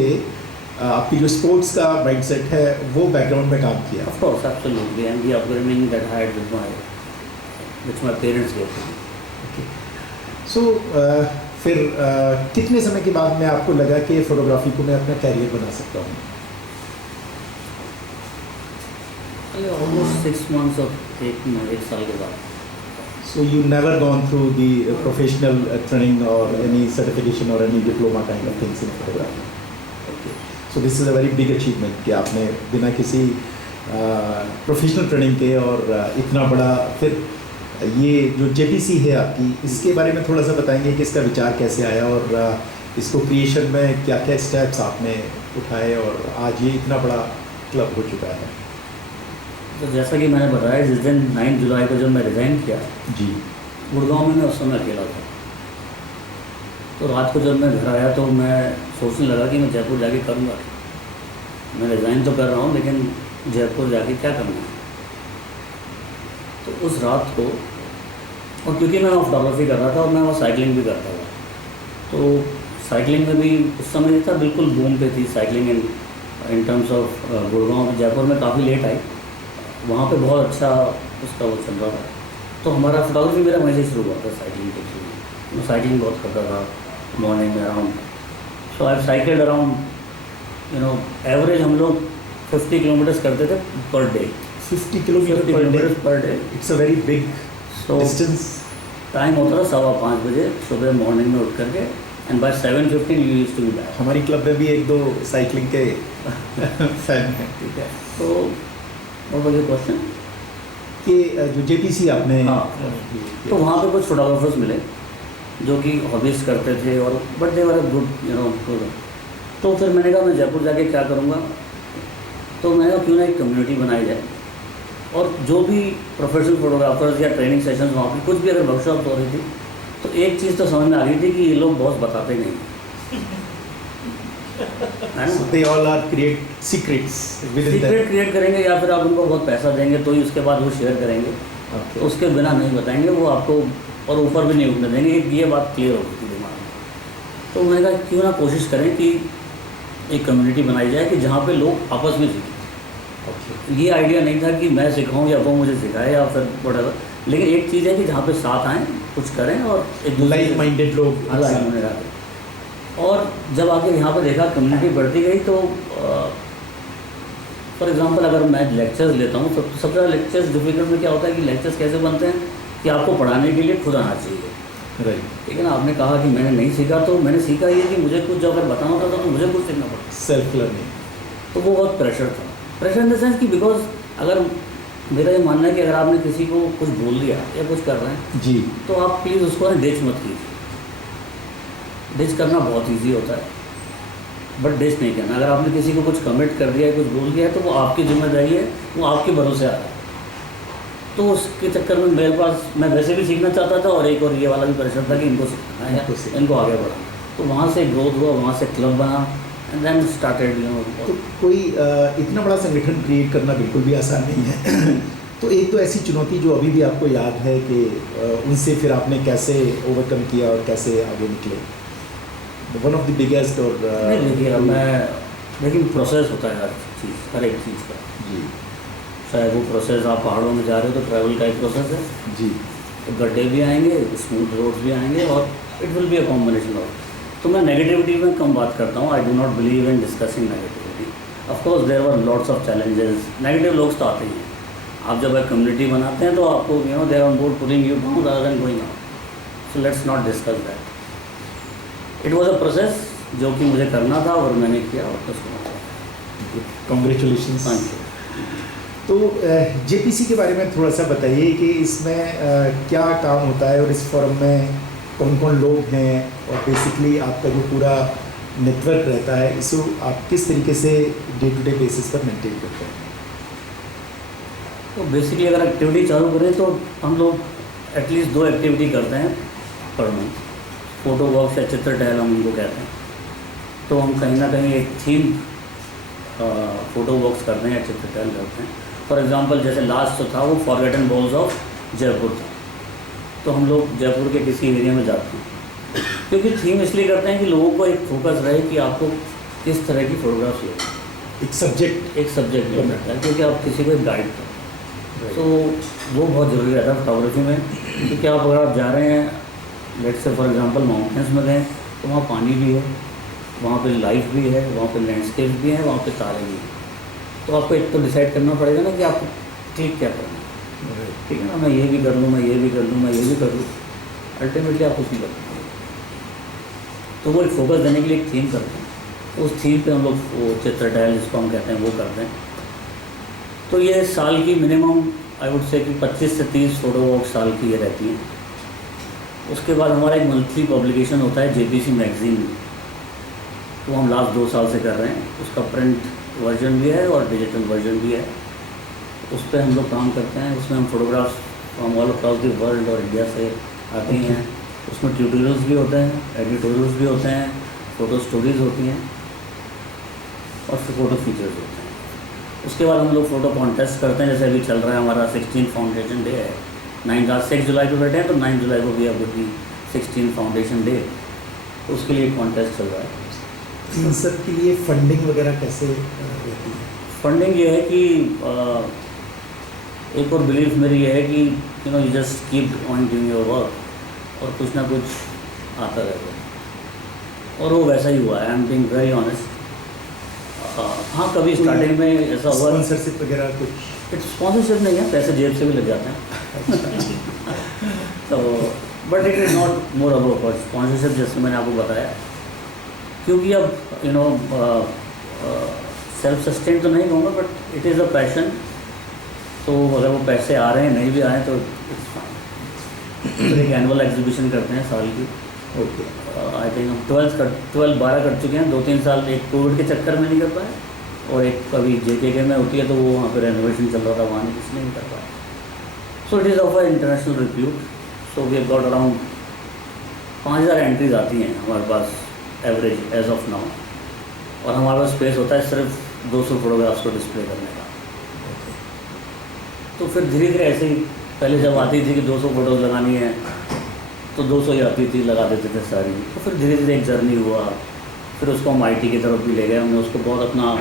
आपकी जो स्पोर्ट्स का माइंडसेट है वो बैकग्राउंड में काम किया। Of course absolutely, and the upbringing that I had which my parents gave. So फिर कितने समय के बाद में आपको लगा कि फ़ोटोग्राफी को मैं अपना कैरियर बना सकता हूँ? ऑलमोस्ट 6 months और एक साल के बाद। So you never gone through the professional training or any certification or any diploma kind of things in photography? Okay. So this is a very big achievement कि आपने बिना किसी प्रोफेशनल ट्रेनिंग के और इतना बड़ा, फिर ये जो JPC है आपकी, इसके बारे में थोड़ा सा बताएंगे कि इसका विचार कैसे आया और इसको क्रिएशन में क्या क्या स्टेप्स आपने उठाए और आज ये इतना बड़ा क्लब हो चुका है। तो जैसा कि मैंने बताया, जिस दिन 9 जुलाई को जब मैं रिज़ाइन किया जी, गुड़गांव में मैं उस समय अकेला था। तो रात को जब मैं घर आया तो मैं सोचने लगा कि मैं जयपुर जाके करूँगा। मैं रिज़ाइन तो कर रहा हूँ लेकिन जयपुर जाके क्या करना है। तो उस रात को, और क्योंकि मैं फोटोग्राफी कर रहा था और मैं वहाँ साइकिलिंग भी करता था, तो साइकिलिंग में भी उस समय था बिल्कुल बूम पे थी cycling in terms of Gurgaon. Jaipur में काफ़ी लेट आई, वहाँ पे बहुत अच्छा उसका वो चल रहा था। तो हमारा फोटोग्राफी मेरा वहीं से शुरू हुआ था, साइकिलिंग के थ्रू। मैं साइकिलिंग बहुत करता था मॉर्निंग में around. So I cycled around average हम लोग 50 किलोमीटर्स करते थे per day. 50 kilometre per day, it's a very big so distance. Time होता था 5:15 बजे सुबह मॉर्निंग में उठ करके, and by 7:15 you used to be back. हमारी क्लब में भी 1-2 साइकिलिंग के फैन हैं। ठीक है, तो और वही क्वेश्चन कि जो JPC आपने, हाँ, तो वहाँ पे कुछ फोटोग्राफर्स मिले जो कि हॉबीज करते थे और but they were good good. तो फिर मैंने कहा मैं जयपुर जाके क्या करूँगा, तो मैंने कहा क्यों ना एक कम्युनिटी बनाई जाए और जो भी प्रोफेशनल फोटोग्राफर्स या ट्रेनिंग सेशंस वहाँ पे कुछ भी अगर वर्कशॉप हो रही थी, तो एक चीज़ तो समझ में आ रही थी कि ये लोग बहुत बताते नहीं है ना। They all are create secrets within secret create करेंगे या फिर आप उनको बहुत पैसा देंगे तो ही उसके बाद वो शेयर करेंगे, तो उसके बिना नहीं बताएंगे वो आपको, और ऊपर भी नहीं उठने देंगे। ये बात क्लियर होती थी दिमाग में। तो मैंने कहा क्यों ना कोशिश करें कि एक कम्युनिटी बनाई जाए कि जहाँ पे लोग आपस में सीखें। ये आइडिया नहीं था कि मैं सिखाऊं या वो मुझे सिखाए या फिर whatever, लेकिन एक चीज़ है कि जहाँ पे साथ आएँ, कुछ करें और एक लाइक माइंडेड लोग। और जब आके यहाँ पे देखा कम्युनिटी बढ़ती गई, तो फॉर एग्जांपल अगर मैं लेक्चर्स लेता हूँ तो सबसे ज़्यादा लेक्चर्स डिफिकल्ट में क्या होता है कि लेक्चर्स कैसे बनते हैं कि आपको पढ़ाने के लिए खुद आना चाहिए। राइट। लेकिन आपने कहा कि मैंने नहीं सीखा, तो मैंने सीखा ये कि मुझे कुछ जो अगर बताना होता था तो मुझे कुछ सीखना पड़ता। Self learning. तो वो बहुत प्रेशर था। प्रेशर इन द सेंस कि बिकॉज अगर मेरा ये मानना है कि अगर आपने किसी को कुछ बोल दिया या कुछ कर रहे हैं जी, तो आप प्लीज़ उसको ना डिच मत कीजिए। डिच करना बहुत ईजी होता है। बट डिश नहीं करना। अगर आपने किसी को कुछ कमिट कर दिया है, कुछ बोल दिया है, तो वो आपकी जिम्मेदारी है, वो आपके भरोसे आ रहा है। तो उसके चक्कर में मेरे पास, मैं वैसे भी सीखना चाहता था और एक और ये वाला भी प्रेशर था कि इनको सीखना है, इनको आगे बढ़ाना। तो वहाँ से ग्रोथ हुआ, वहाँ से क्लब बना एंड देन स्टार्टेड तो कोई इतना बड़ा संगठन क्रिएट करना बिल्कुल भी आसान नहीं है। तो एक तो ऐसी चुनौती जो अभी भी आपको याद है कि उनसे फिर आपने कैसे ओवरकम किया और कैसे आगे निकले? वन ऑफ द बिगेस्ट और नहीं, देखिए अब मैं, लेकिन प्रोसेस होता है हर एक चीज़ का जी चाहे वो प्रोसेस आप पहाड़ों में जा रहे हो तो ट्रैवल का एक प्रोसेस है, जी तो गड्ढे भी आएंगे, स्मूथ रोड्स भी आएंगे और it will be a combination of. तो मैं नेगेटिविटी में कम बात करता हूँ। I do not believe in discussing negativity. Of course there were lots of challenges, negative लोग तो आते ही हैं। आप जब एक कम्युनिटी बनाते हैं तो आपको they are on board pulling you down rather than going out, so let's not discuss that. It was a process जो कि मुझे करना था और मैंने किया और उसको कॉन्ग्रेचुलेशन। Thank you. तो जेपीसी के बारे में थोड़ा सा बताइए कि इसमें क्या काम होता है और इस फोरम में कौन कौन लोग हैं और बेसिकली आपका जो पूरा नेटवर्क रहता है इसको आप किस तरीके से डे टू डे बेसिस पर मेंटेन करते हैं? तो बेसिकली अगर एक्टिविटी चालू करें तो हम लोग एटलीस्ट 2 एक्टिविटी करते हैं पर मंथ। फोटो वॉक्स या चित्र टहल हम उनको कहते हैं। तो हम कहीं ना कहीं एक थीम फ़ोटो वॉक्स करते हैं या चित्र टहल करते हैं। फॉर एग्जांपल जैसे लास्ट जो था वो फॉरगेटन वॉल्स ऑफ जयपुर था, तो हम लोग जयपुर के किसी एरिया में जाते हैं, क्योंकि थीम इसलिए करते हैं कि लोगों को एक फोकस रहे कि आपको किस तरह की फोटोग्राफ चाहिए, एक सब्जेक्ट भी रहता है, क्योंकि आप किसी को एक गाइड करें। तो वो बहुत ज़रूरी रहता है फोटोग्राफी में, क्योंकि आप अगर आप जा रहे हैं let's say for example mountains में गए तो वहाँ पानी भी है, वहाँ पे लाइफ भी है, वहाँ पे लैंडस्केप भी है, वहाँ पे तारे भी हैं। तो आपको एक तो डिसाइड करना पड़ेगा ना कि आपको क्लिक क्या करना है, ठीक है ना। मैं ये भी कर लूँ, मैं ये भी कर लूँ, मैं ये भी कर लूँ, अल्टीमेटली आप कुछ नहीं कर पाएंगे। तो वो एक फोकस देने के लिए एक थीम करते हैं। उस थीम पे हम लोग वो चित्र टहल जिसको हम कहते हैं वो करते हैं। तो ये साल की मिनिमम आई वुड से कि 25 से 30 फोटो वॉक साल की ये रहती हैं। उसके बाद हमारा एक मंथली पब्लिकेशन होता है जेपीसी मैगजीन, वो हम लास्ट 2 साल से कर रहे हैं। उसका प्रिंट वर्जन भी है और डिजिटल वर्जन भी है। उस पर हम लोग काम करते हैं। उसमें हम photographs from all across the world और इंडिया से आती हैं। उसमें ट्यूटोरियल्स भी होते हैं, एडिटोरियल्स भी होते हैं, फ़ोटो स्टोरीज होती हैं और फिर फ़ोटो फीचर्स होते हैं। उसके बाद हम लोग फ़ोटो कॉन्टेस्ट करते हैं। जैसे अभी चल रहा है हमारा 16 फाउंडेशन डे है, 6 जुलाई को बैठे हैं, तो 9 जुलाई को भी अब 16 फाउंडेशन डे, तो उसके लिए कॉन्टेस्ट चल रहा है। इन सब के लिए फंडिंग वगैरह कैसे रहती है? फंडिंग ये है कि एक और बिलीफ मेरी ये है कि you just keep on doing your work और कुछ ना कुछ आता रहेगा। और वो वैसा ही हुआ है, I am being very honest. हाँ, कभी स्टार्टिंग में ऐसा हुआ, स्पॉन्सरशिप वगैरह कुछ? स्पॉन्सरशिप नहीं है, पैसे जेब से भी लग जाते हैं। तो but it is not more about sponsorship, जैसे मैंने आपको बताया, क्योंकि अब सेल्फ सस्टेन तो नहीं कहूँगा but it is a passion. तो अगर वो पैसे आ रहे हैं नहीं भी आए तो इट्स फाइन। एक एनुअल एग्जीबिशन करते हैं साल की। ओके, आई थिंक हम 12 कर चुके हैं। 2-3 साल एक कोविड के चक्कर में नहीं कर पाए, और एक कभी JKK में होती है तो वो वहाँ पे रेनोवेशन चल रहा था, वहाँ इसलिए नहीं कर पाए। So it is of a international repute. So we have got around 5000 entries आती हैं हमारे पास एवरेज एज ऑफ नाउ, और हमारे पास स्पेस होता है सिर्फ 200 फोटोग्राफ्स को डिस्प्ले करने का। तो फिर धीरे धीरे ऐसे ही, पहले जब आती थी कि 200 फोटोज़ लगानी है तो 200 ही आती थी, लगा देते थे सारी। तो फिर धीरे धीरे एक जर्नी हुआ, फिर उसको हम IT की तरफ भी ले गए। हमने उसको बहुत अपना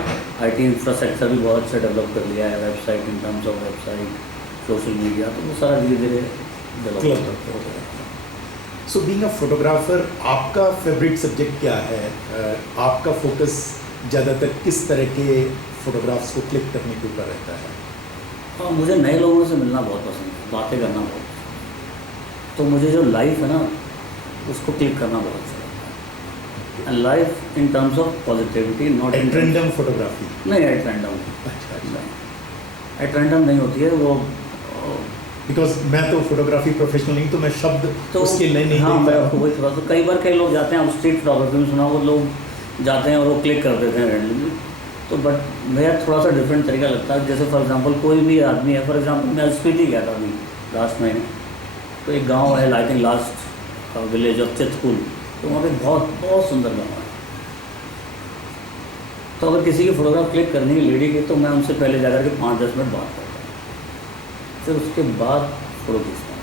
IT इंफ्रास्ट्रक्चर भी बहुत अच्छा डेवलप कर लिया है, website, in terms of website, social media, तो वो सारा धीरे धीरे डेवलप करते हो। सो बीइंग अ फोटोग्राफर, आपका फेवरेट सब्जेक्ट क्या है? आपका फोकस ज़्यादातर किस तरह के फोटोग्राफ्स को क्लिक करने के ऊपर रहता है? हाँ, मुझे नए लोगों से मिलना बहुत पसंद है, बातें करना बहुत पसंद है। तो मुझे जो लाइफ है ना उसको क्लिक करना बहुत अच्छा लगता है। And life in terms of positivity, not in random photography? नहीं, एट रैंडम। अच्छा, एट रैंडम नहीं होती है वो। बिकॉज मैं तो फोटोग्राफी प्रोफेशनल नहीं, तो मैं शब्द तो उसके नहीं हाँ, देख मैं पाता आपको हूँ। वही थोड़ा, तो कई बार कई लोग जाते हैं, आप स्ट्रीट फोटोग्राफी में सुना, वो लोग जाते हैं और वो क्लिक कर देते हैं रैंडमली। तो बट मेरा थोड़ा सा डिफरेंट तरीका लगता है। जैसे फॉर एग्जांपल कोई भी आदमी है, फॉर एग्जांपल मैं स्पीति गया था अभी लास्ट महीने, तो एक गांव है I think last village of Chitkul, तो वहाँ पे बहुत बहुत सुंदर गाँव है। तो अगर किसी की फ़ोटोग्राफ क्लिक करनी है लेडी की, तो मैं उनसे पहले जाकर के 5-10 मिनट बात करता हूँ, फिर उसके बाद फ़ोटो खींचता हूँ।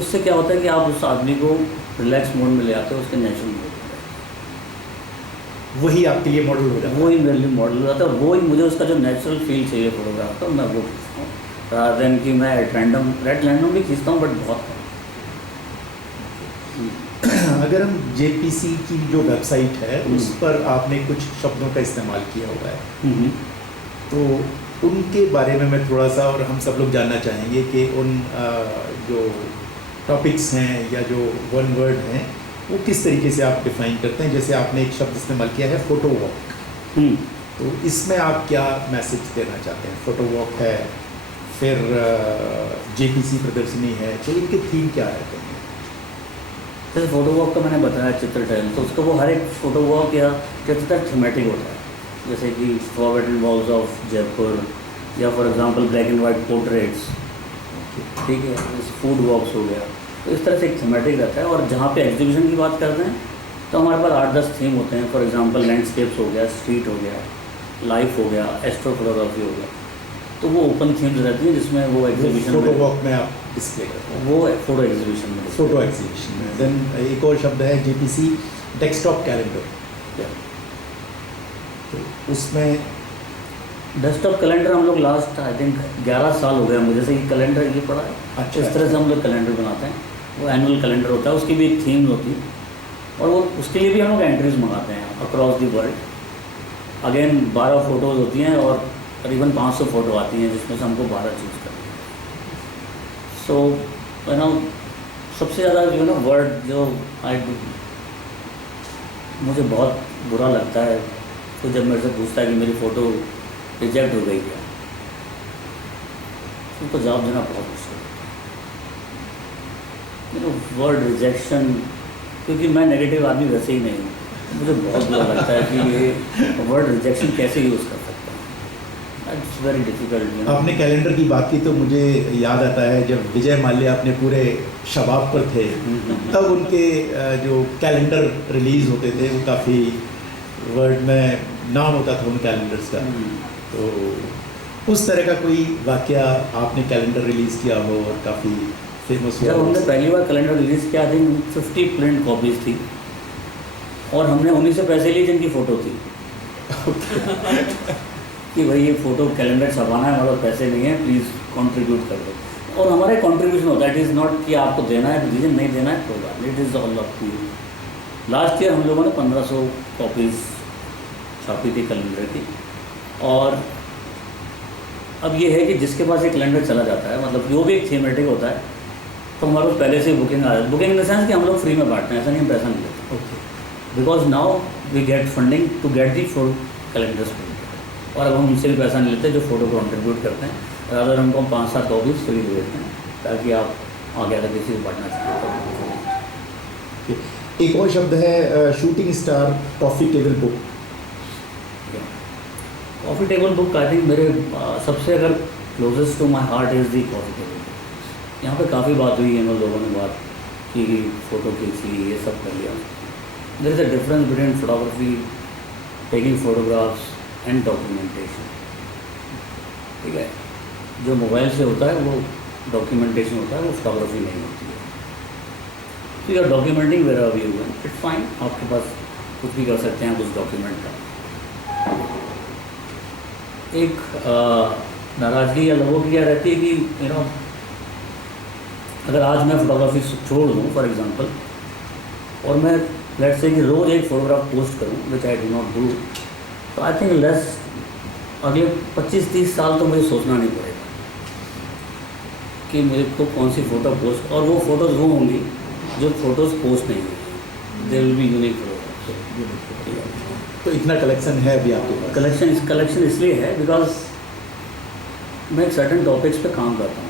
उससे क्या होता है कि आप उस आदमी को रिलैक्स मोड में ले आते हो, उसके नेचुरल मोड में। वही आपके लिए मॉडल हो जाता है। वो ही मेरे लिए मॉडल हो जाता है, और वो ही मुझे उसका जो नेचुरल फील चाहिए फोटोग्राफ का, मैं वो खींचता हूँ, रादर देन कि मैं रैंडम भी खींचता हूँ, बट बहुत कम। अगर हम जेपीसी की जो वेबसाइट है उस पर आपने कुछ शब्दों का इस्तेमाल किया हुआ है, तो उनके बारे में मैं थोड़ा सा, और हम सब लोग जानना चाहेंगे कि उन जो टॉपिक्स हैं या जो वन वर्ड हैं वो किस तरीके से आप डिफाइन करते हैं। जैसे आपने एक शब्द इस्तेमाल किया है फोटो वॉक, तो इसमें आप क्या मैसेज देना चाहते हैं? फोटो वॉक है, फिर जेपीसी प्रदर्शनी है, तो इनके थीम क्या रहते हैं? जैसे फोटो वॉक का मैंने बताया चित्र टहल, तो उसका वो हर एक फोटो वॉक या चित्र थीमेटिक होता है। जैसे कि फॉरवर्डेड वॉल्स ऑफ जयपुर, या for example black and white portraits, ठीक है, जैसे फूड वॉक्स हो गया। तो इस तरह से एक थीमेटिक रहता है। और जहाँ पे एग्जीबिशन की बात करते हैं तो हमारे पास 8-10 थीम होते हैं। फॉर एग्जांपल लैंडस्केप्स हो गया, स्ट्रीट हो गया, लाइफ हो गया, एस्ट्रो फोटोग्राफी हो गया। तो वो ओपन थीम्स रहती है जिसमें वो एग्जीबिशन फोटो वॉक में आप डिस्प्ले करते हैं, वो फोटो एग्जीबिशन में फोटो एग्जीबिशन में। देन एक और शब्द है जेपीसी डेस्कटॉप कैलेंडर, तो उसमें डेस्कटॉप कैलेंडर हम लोग लास्ट आई थिंक 11 साल हो गए मुझे से ये कैलेंडर ये पड़ा है। अच्छा, इस तरह से हम लोग कैलेंडर बनाते हैं। वो एनुअल कैलेंडर होता है, उसकी भी एक थीम होती है, और वो उसके लिए भी हम लोग एंट्रीज मंगाते हैं across the world. Again 12 photos होती हैं और करीबन 500 फ़ोटो आती हैं, जिसमें से हमको 12 चूज़ करनी है। सो यू नो सबसे ज़्यादा जो है ना वर्ड जो मुझे बहुत बुरा लगता है, तो जब मेरे से पूछता है कि मेरी फ़ोटो रिजेक्ट हो गई क्या, उनको जवाब देना बहुत मुश्किल है। वर्ड रिजेक्शन, क्योंकि मैं नेगेटिव आदमी वैसे ही नहीं हूँ, मुझे बहुत बुरा लगता है कि ये वर्ड रिजेक्शन कैसे यूज़ कर सकते हैं। It's very difficult. आपने कैलेंडर की बात की तो मुझे याद आता है जब विजय माल्या अपने पूरे शबाब पर थे, तब उनके जो कैलेंडर रिलीज़ होते थे वो काफ़ी वर्ड में नाम होता था उन कैलेंडर्स का। तो उस तरह का कोई वाकया आपने कैलेंडर रिलीज़ किया हो और काफ़ी फेमस हुआ? जब हमने पहली बार कैलेंडर रिलीज़ किया थी 50 प्रिंट कॉपीज़ थी, और हमने उन्हीं से पैसे लिए जिनकी फ़ोटो थी कि भाई ये फ़ोटो कैलेंडर छपाना है, हमारे पैसे नहीं है, प्लीज़ कंट्रीब्यूट कर दो। और हमारा कंट्रीब्यूशन होता है, इट इज़ नॉट कि आपको देना है तो दीजिए, नहीं देना है कोई बात नहीं, it is all up to you. Last year हम लोगों ने 1500 कॉपीज़ छापी थी कैलेंडर की। और अब ये है कि जिसके पास एक कैलेंडर चला जाता है, मतलब जो भी एक थीमेटिक होता है, तो हमारे पास पहले से बुकिंग आ जाती है। बुकिंग इन द सेंस कि हम लोग फ्री में बांटते हैं, ऐसा नहीं हम पैसा नहीं लेते। Okay, because now we get funding to get the full calendars printed, और अब हम उनसे भी पैसा नहीं लेते जो फोटो कंट्रीब्यूट करते हैं, रादर हमको हम 5-7 कॉपीज फ्री दे देते हैं ताकि आप आगे अगर किसी को बांटना चाहिए। एक और शब्द है shooting star coffee table book. Coffee table book I think मेरे सबसे अगर closest to my heart is the coffee table book. यहाँ पे काफ़ी बात हुई है, लोगों ने बात की, फ़ोटो खींची, ये सब कर लिया। There is a difference between photography, taking photographs and documentation. ठीक है, जो मोबाइल से होता है वो डॉक्यूमेंटेशन होता है, वो फोटोग्राफी नहीं होती है। तो you are documenting where are you, it's fine, आपके पास कुछ भी कर सकते हैं कुछ डॉक्यूमेंट का। एक नाराज़गी या लोगों की क्या रहती है कि यू नो अगर आज मैं फोटोग्राफी छोड़ दूँ फॉर एग्जांपल, और मैं लेट्स से कि रोज़ एक फ़ोटोग्राफ पोस्ट करूँ, विच आई डू नॉट डू, तो आई थिंक लेस अगले 25-30 साल तो मुझे सोचना नहीं पड़ेगा कि मेरे को कौन सी फ़ोटो पोस्ट, और वो फ़ोटोज़ वो होंगी जो फ़ोटोज़ पोस्ट नहीं होंगी, they will be unique photograph. तो इतना कलेक्शन है अभी आपके पास? कलेक्शन इसलिए है बिकॉज मैं एक सर्टन टॉपिक्स पे काम करता हूँ।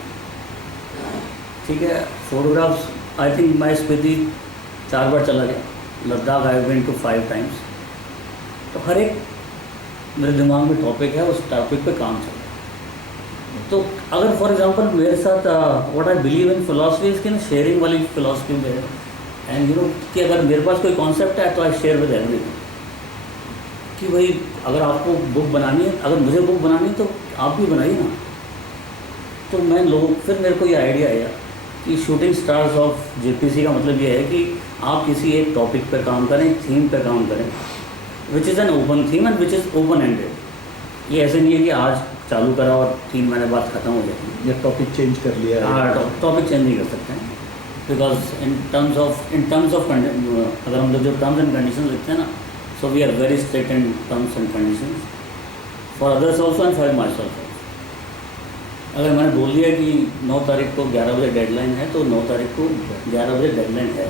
ठीक है, फोटोग्राफ्स आई थिंक मैं स्पीति 4 बार चला गया, Ladakh I been to 5 times. तो हर एक मेरे दिमाग में टॉपिक है, उस टॉपिक पे काम चल रहा है। तो अगर फॉर एग्जांपल मेरे साथ what I believe in philosophy is कि शेयरिंग वाली फिलॉसफी में है, एंड यू नो कि अगर मेरे पास कोई कॉन्सेप्ट है तो आई शेयर विद एवरीवन कि भाई अगर आपको बुक बनानी है, अगर मुझे बुक बनानी है तो आप भी बनाइए ना। तो मैं फिर मेरे को ये आइडिया आया कि शूटिंग स्टार्स ऑफ जेपीसी का मतलब ये है कि आप किसी एक टॉपिक पर काम करें, थीम पर काम करें, which is an open theme and which is open ended. ये ऐसे नहीं है कि आज चालू करा और 3 महीने बाद ख़त्म हो जाए। ये टॉपिक चेंज कर लिया। हाँ, टॉपिक चेंज नहीं कर सकते हैं, बिकॉज इन टर्म्स ऑफ अगर हम लोग जो टर्म्स एंड कंडीशन लिखते हैं ना, so we are very strict in terms and condition for others also and for myself. अगर मैंने बोल दिया कि 9 तारीख को 11 बजे डेडलाइन है, तो 9 तारीख को 11 बजे डेडलाइन है।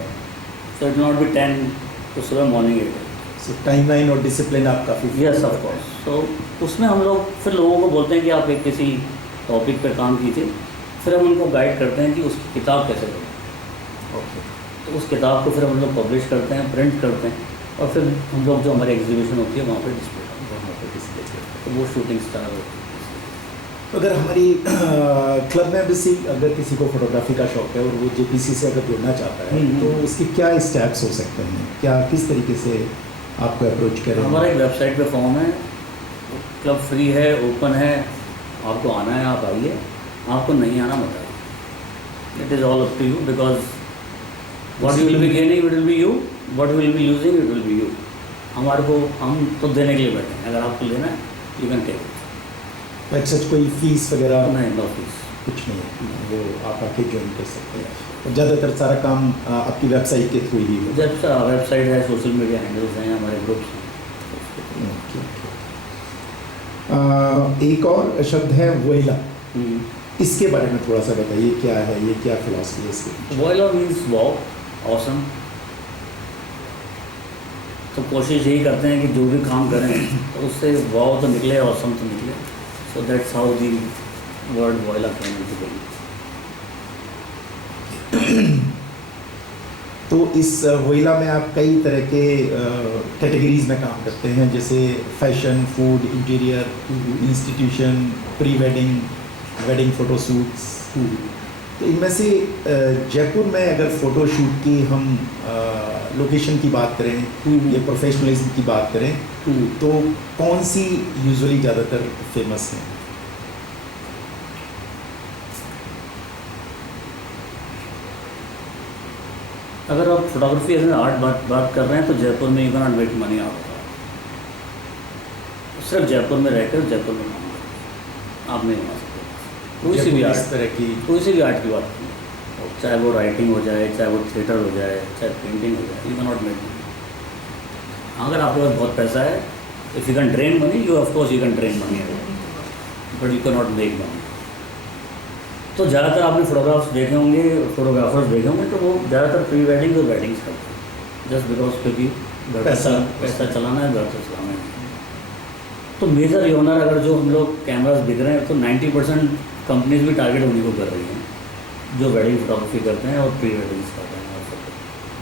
सो इट नॉट बी 10 तो सुबह मॉर्निंग 8। सो टाइमलाइन और डिसिप्लिन आप काफ़ी यस ऑफ कोर्स। तो उसमें हम लोग फिर लोगों को बोलते हैं कि आप एक किसी टॉपिक पर काम कीजिए, फिर हम उनको गाइड करते हैं कि उसकी किताब कैसे करें। ओके। तो उस किताब को फिर हम लोग पब्लिश करते हैं, प्रिंट करते हैं, और फिर हम लोग जो हमारी एग्जीबिशन होती है वहाँ पर डिस्प्ले करते हैं। तो वो शूटिंग स्टार होती है। अगर हमारी क्लब में भी अगर किसी को फोटोग्राफी का शौक है और वो जेपीसी से अगर जुड़ना चाहता है तो उसके क्या स्टेप्स हो सकते हैं, क्या किस तरीके से आपको अप्रोच करें? हमारा एक वेबसाइट पे फॉर्म है, क्लब फ्री है, ओपन है, आपको आना है आप आइए, आपको नहीं आना मत आइए। It is all up to you, because what you will be gaining it will be you, what you will be losing it will be you. हम तो देने के लिए बैठे हैं, अगर आपको लेना है यू कैन टेक। सच कोई फीस वगैरह नहीं, नो फीस, कुछ नहीं है, वो आप आके ज्वाइन कर सकते हैं। और ज़्यादातर सारा काम आपकी वेबसाइट के थ्रू ही होता है। जब वेबसाइट है, सोशल मीडिया हैंडल्स हैं, हमारे ग्रुप्स हैं। Okay, okay. एक और शब्द है वोइला, इसके बारे में थोड़ा सा बताइए, क्या है ये, क्या फिलॉसफी है इसकी? Voila means wow, awesome. तो कोशिश यही करते हैं कि जो भी काम करें तो उससे वाओ तो निकले, ऑसम तो निकले। So that's how the word voila came into being. तो इस वोइला में आप कई तरह के कैटेगरीज में काम करते हैं, जैसे fashion, food, interior, institution, pre wedding, wedding photoshoots. तो इनमें से जयपुर में अगर फ़ोटोशूट की हम लोकेशन की बात करें या प्रोफेशनलिज्म की बात करें तो कौन सी यूजुअली ज़्यादातर फेमस है? अगर आप फोटोग्राफी एज एन आर्ट बात कर रहे हैं तो जयपुर में you can not make money out of it. सिर्फ जयपुर में रहकर जयपुर में काम करें, आप नहीं बना सकते कोई सी भी आर्ट, तरह की कोई सी भी आर्ट की बात करें, चाहे वो राइटिंग हो जाए, चाहे वो थिएटर हो जाए, चाहे पेंटिंग हो जाए, you can not make money. अगर आपके पास बहुत पैसा है, if you can drain money, you of course you can drain money, but you can not make money. तो ज़्यादातर आपने फोटोग्राफ्स देखे होंगे, फोटोग्राफर्स देखे होंगे, तो वो ज़्यादातर प्री वेडिंग और वेडिंग्स करते हैं, जस्ट बिकॉज क्योंकि पैसा चलाना है, घर से चलाना है। तो मेजर योनर अगर जो हम लोग कैमरास बिक रहे हैं तो 90% कंपनीज भी टारगेट उन्हीं को कर रही हैं जो वेडिंग फोटोग्राफी करते हैं और प्री वेडिंग्स करते हैं। और सब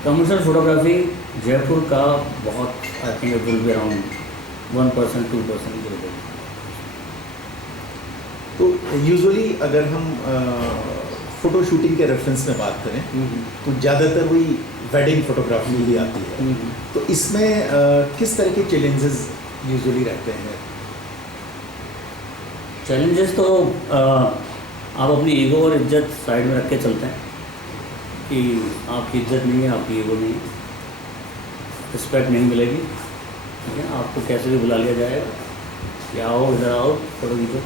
कमर्शियल फोटोग्राफी जयपुर का बहुत, I think it will be around 1% 2%। तो यूजुअली अगर हम फ़ोटो शूटिंग के रेफरेंस में बात करें तो ज़्यादातर वही वेडिंग फोटोग्राफी ही आती है। तो इसमें किस तरह के चैलेंजेस यूजुअली रहते हैं? चैलेंजेस तो आप अपनी ईगो और इज्जत साइड में रख के चलते हैं कि आपकी इज्जत नहीं है, आपकी ईगो नहीं है, रिस्पेक्ट नहीं मिलेगी, ठीक है। आपको कैसे भी बुला लिया जाएगा कि आओ इधर आओ फोटो खींचो,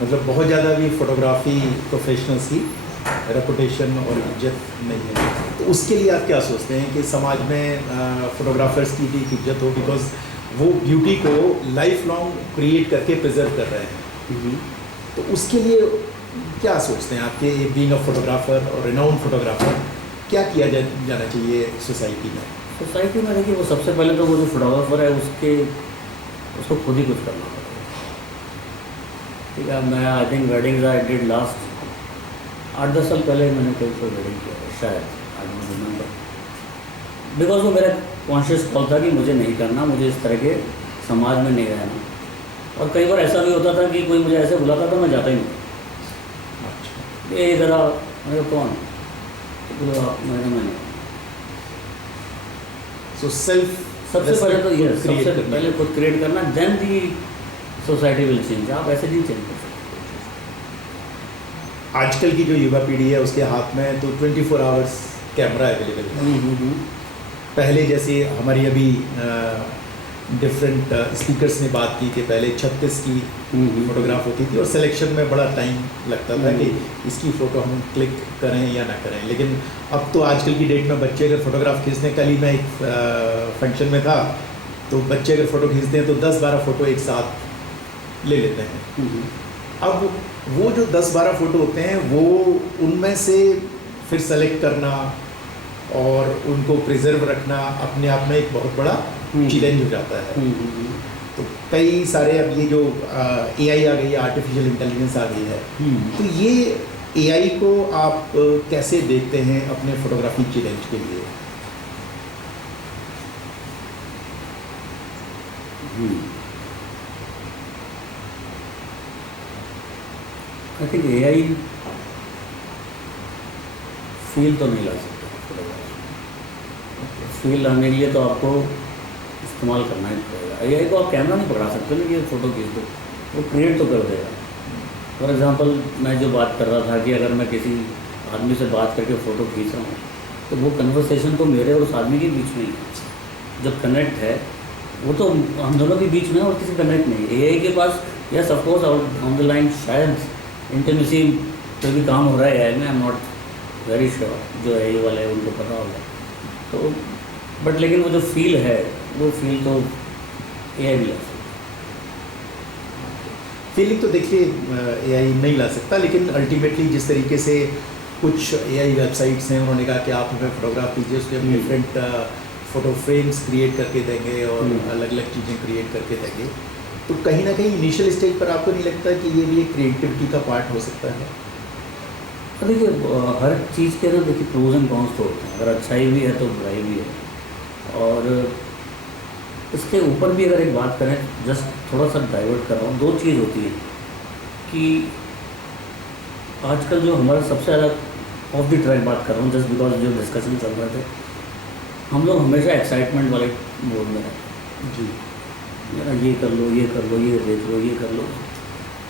मतलब बहुत ज़्यादा भी फोटोग्राफी प्रोफेशनल्स की रेपुटेशन और इज्जत नहीं है, तो उसके लिए आप क्या सोचते हैं कि समाज में फोटोग्राफर्स की भी इज्जत हो, बिकॉज वो ब्यूटी को लाइफ लॉन्ग क्रिएट करके प्रिजर्व कर रहे हैं। तो उसके लिए क्या सोचते हैं आपके, बीइंग अ फोटोग्राफर और रिनाउंड फोटोग्राफर, क्या किया जाना चाहिए सोसाइटी में? सोसाइटी में देखिए, वो सबसे पहले तो वो जो फोटोग्राफर है उसको खुद ही कुछ करना पड़ेगा, ठीक है। मैं I think weddings I did last 8-10 साल पहले मैंने कोई वेडिंग किया है, शायद आई डोंट रिमेंबर, बिकॉज वो मेरा कॉन्शियस कॉल था कि मुझे नहीं करना, मुझे इस तरह के समाज में नहीं रहना। और कई बार ऐसा भी होता था कि कोई मुझे ऐसे बुलाता था, मैं जाता ही नहीं। ये ज़रा मेरे कौन तो आप मैंने सो सेल्फ सबसे पहले तो ये सबसे पहले खुद क्रिएट करना, then the society will change. आप ऐसे नहीं चेंज कर सकते। आजकल की जो युवा पीढ़ी है उसके हाथ में तो 24 आवर्स कैमरा अवेलेबल है। पहले जैसे हमारी अभी डिफरेंट स्पीकर्स ने बात की कि पहले 36 की फोटोग्राफ होती थी और सिलेक्शन में बड़ा टाइम लगता था कि इसकी फ़ोटो हम क्लिक करें या ना करें। लेकिन अब तो आजकल की डेट में बच्चे अगर फ़ोटोग्राफ खींचते, कल ही मैं एक फंक्शन में था, तो बच्चे अगर फ़ोटो खींचते हैं तो 10-12 फ़ोटो एक साथ ले लेते हैं। अब वो जो 10-12 फ़ोटो होते हैं वो उनमें से फिर सेलेक्ट करना और उनको प्रिजर्व रखना अपने आप में एक बहुत बड़ा चैलेंज हो जाता है। तो कई सारे अब ये जो AI आ गई है, आर्टिफिशियल इंटेलिजेंस आ गई है, तो ये AI को आप कैसे देखते हैं अपने फोटोग्राफी चैलेंज के लिए? आई थिंक AI फील तो नहीं ला सकता फोटोग्राफी। फील लाने के लिए तो आपको इस्तेमाल करना ही पड़ेगा। AI को आप कैमरा नहीं पकड़ा सकते ना कि ये फ़ोटो खींच दो, वो क्रिएट तो कर देगा। फॉर एग्जांपल मैं जो बात कर रहा था कि अगर मैं किसी आदमी से बात करके फ़ोटो खींच रहा हूँ तो वो कन्वर्सेशन तो मेरे और उस आदमी के बीच में ही है। जब कनेक्ट है वो तो हम दोनों के बीच में है और किसी कनेक्ट नहीं है। AI के पास yes of course on the line शायद इंटीमेसी पे भी काम हो रहा है AI में, I am not very sure. जो AI वाले हैं उनको पता होगा तो, बट लेकिन वो जो फील है वो फील तो AI भी ला सकता। फीलिंग तो देखिए AI नहीं ला सकता, लेकिन अल्टीमेटली जिस तरीके से कुछ AI वेबसाइट्स हैं उन्होंने कहा कि आप हमें फोटोग्राफ कीजिए, उसके हम डिफरेंट फ़ोटो फ्रेम्स क्रिएट करके देंगे और अलग अलग चीज़ें क्रिएट करके देंगे, तो कहीं ना कहीं इनिशियल स्टेज पर आपको नहीं लगता कि ये भी एक क्रिएटिविटी का पार्ट हो सकता है? देखिए हर चीज़ के ना देखिए प्रोज एंड कॉन्स तो होते हैं। अगर अच्छाई भी है तो बुराई भी है। और इसके ऊपर भी अगर एक बात करें, जस्ट थोड़ा सा डाइवर्ट कर रहा हूँ, दो चीज़ होती है कि आजकल जो हमारा सबसे ज़्यादा ऑफ द ट्रैक बात कर रहा हूँ जस्ट बिकॉज जो डिस्कशन चल रहे थे, हम लोग हमेशा एक्साइटमेंट वाले मोड में रहते जी, हैं। ये कर लो, ये कर लो, ये देख लो, ये कर लो।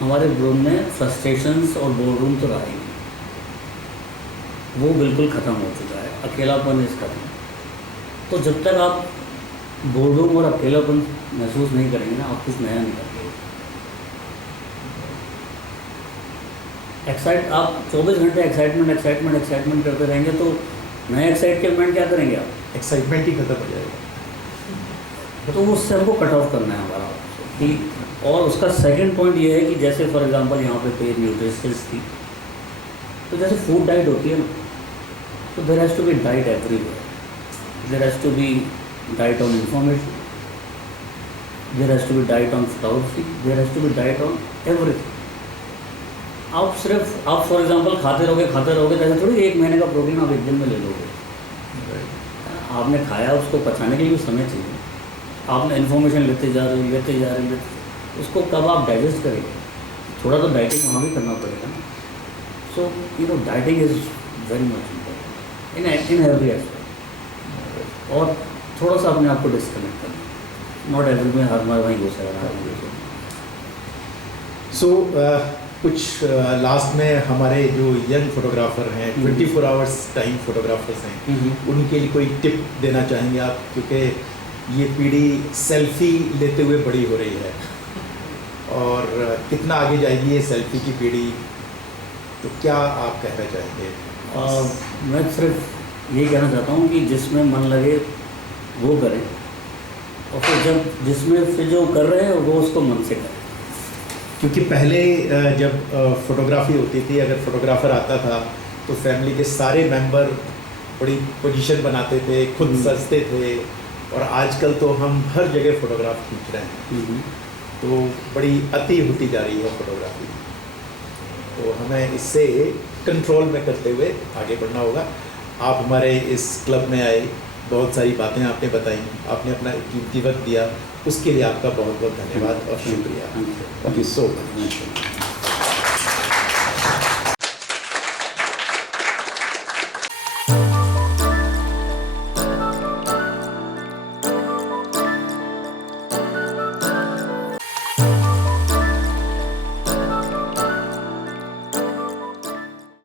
हमारे ब्रेन में फ्रस्ट्रेशंस और बोर्डरूम तो रहा ही नहीं, वो बिल्कुल ख़त्म हो चुका है। अकेलापन इस खत्म। तो जब तक आप बोर्डरूम और अकेलापन महसूस नहीं करेंगे ना, आप कुछ नया नहीं करेंगे। आप 24 घंटे एक्साइटमेंट करते रहेंगे तो नया एक्साइटमेंट क्या करेंगे आप? एक्साइटमेंट ही खत्म हो जाएगा। तो उससे हमको कट ऑफ करना है हमारा कि। और उसका सेकंड पॉइंट ये है कि जैसे फॉर एग्जांपल यहाँ पे पेड न्यूट्रिशंस थी, तो जैसे फूड डाइट होती है ना, तो there has to be diet everywhere. There has to be diet on information, there has to be diet on photography, there has to be diet on everything. आप for example खाते रहोगे तो थोड़ी एक महीने का प्रोटीन आप एक दिन में ले लोगे। आपने खाया, उसको पचाने के लिए भी समय चाहिए। आपने इन्फॉर्मेशन लेते जा रहे हो, उसको कब आप डाइजेस्ट करेंगे? थोड़ा तो डाइटिंग वहाँ भी करना पड़ेगा ना। So dieting is very much important in every aspect. और थोड़ा सा अपने आप को डिस्कनेक्ट करना, नॉट एवरी में हर बार वहीं घुसा रहा है। सो कुछ लास्ट में हमारे जो यंग फोटोग्राफर हैं, 24 आवर्स टाइम फोटोग्राफर्स हैं, उनके लिए कोई टिप देना चाहेंगे आप? क्योंकि ये पीढ़ी सेल्फी लेते हुए बड़ी हो रही है और कितना आगे जाएगी ये सेल्फी की पीढ़ी, तो क्या आप कहना चाहेंगे? मैं सिर्फ यही कहना चाहता हूँ कि जिसमें मन लगे वो करें, और फिर जिसमें फिर जो कर रहे हैं वो उसको मन से करें। क्योंकि पहले जब फोटोग्राफी होती थी, अगर फोटोग्राफर आता था तो फैमिली के सारे मेंबर बड़ी पोजीशन बनाते थे, खुद सजते थे, और आजकल तो हम हर जगह फ़ोटोग्राफ खींच रहे हैं, तो बड़ी अति होती जा रही है फोटोग्राफी। तो हमें इससे कंट्रोल में करते हुए आगे बढ़ना होगा। आप हमारे इस क्लब में आए, बहुत सारी बातें आपने बताई, आपने अपना कीमती वक्त दिया, उसके लिए आपका बहुत बहुत धन्यवाद और शुक्रिया। Thank you thank you so much.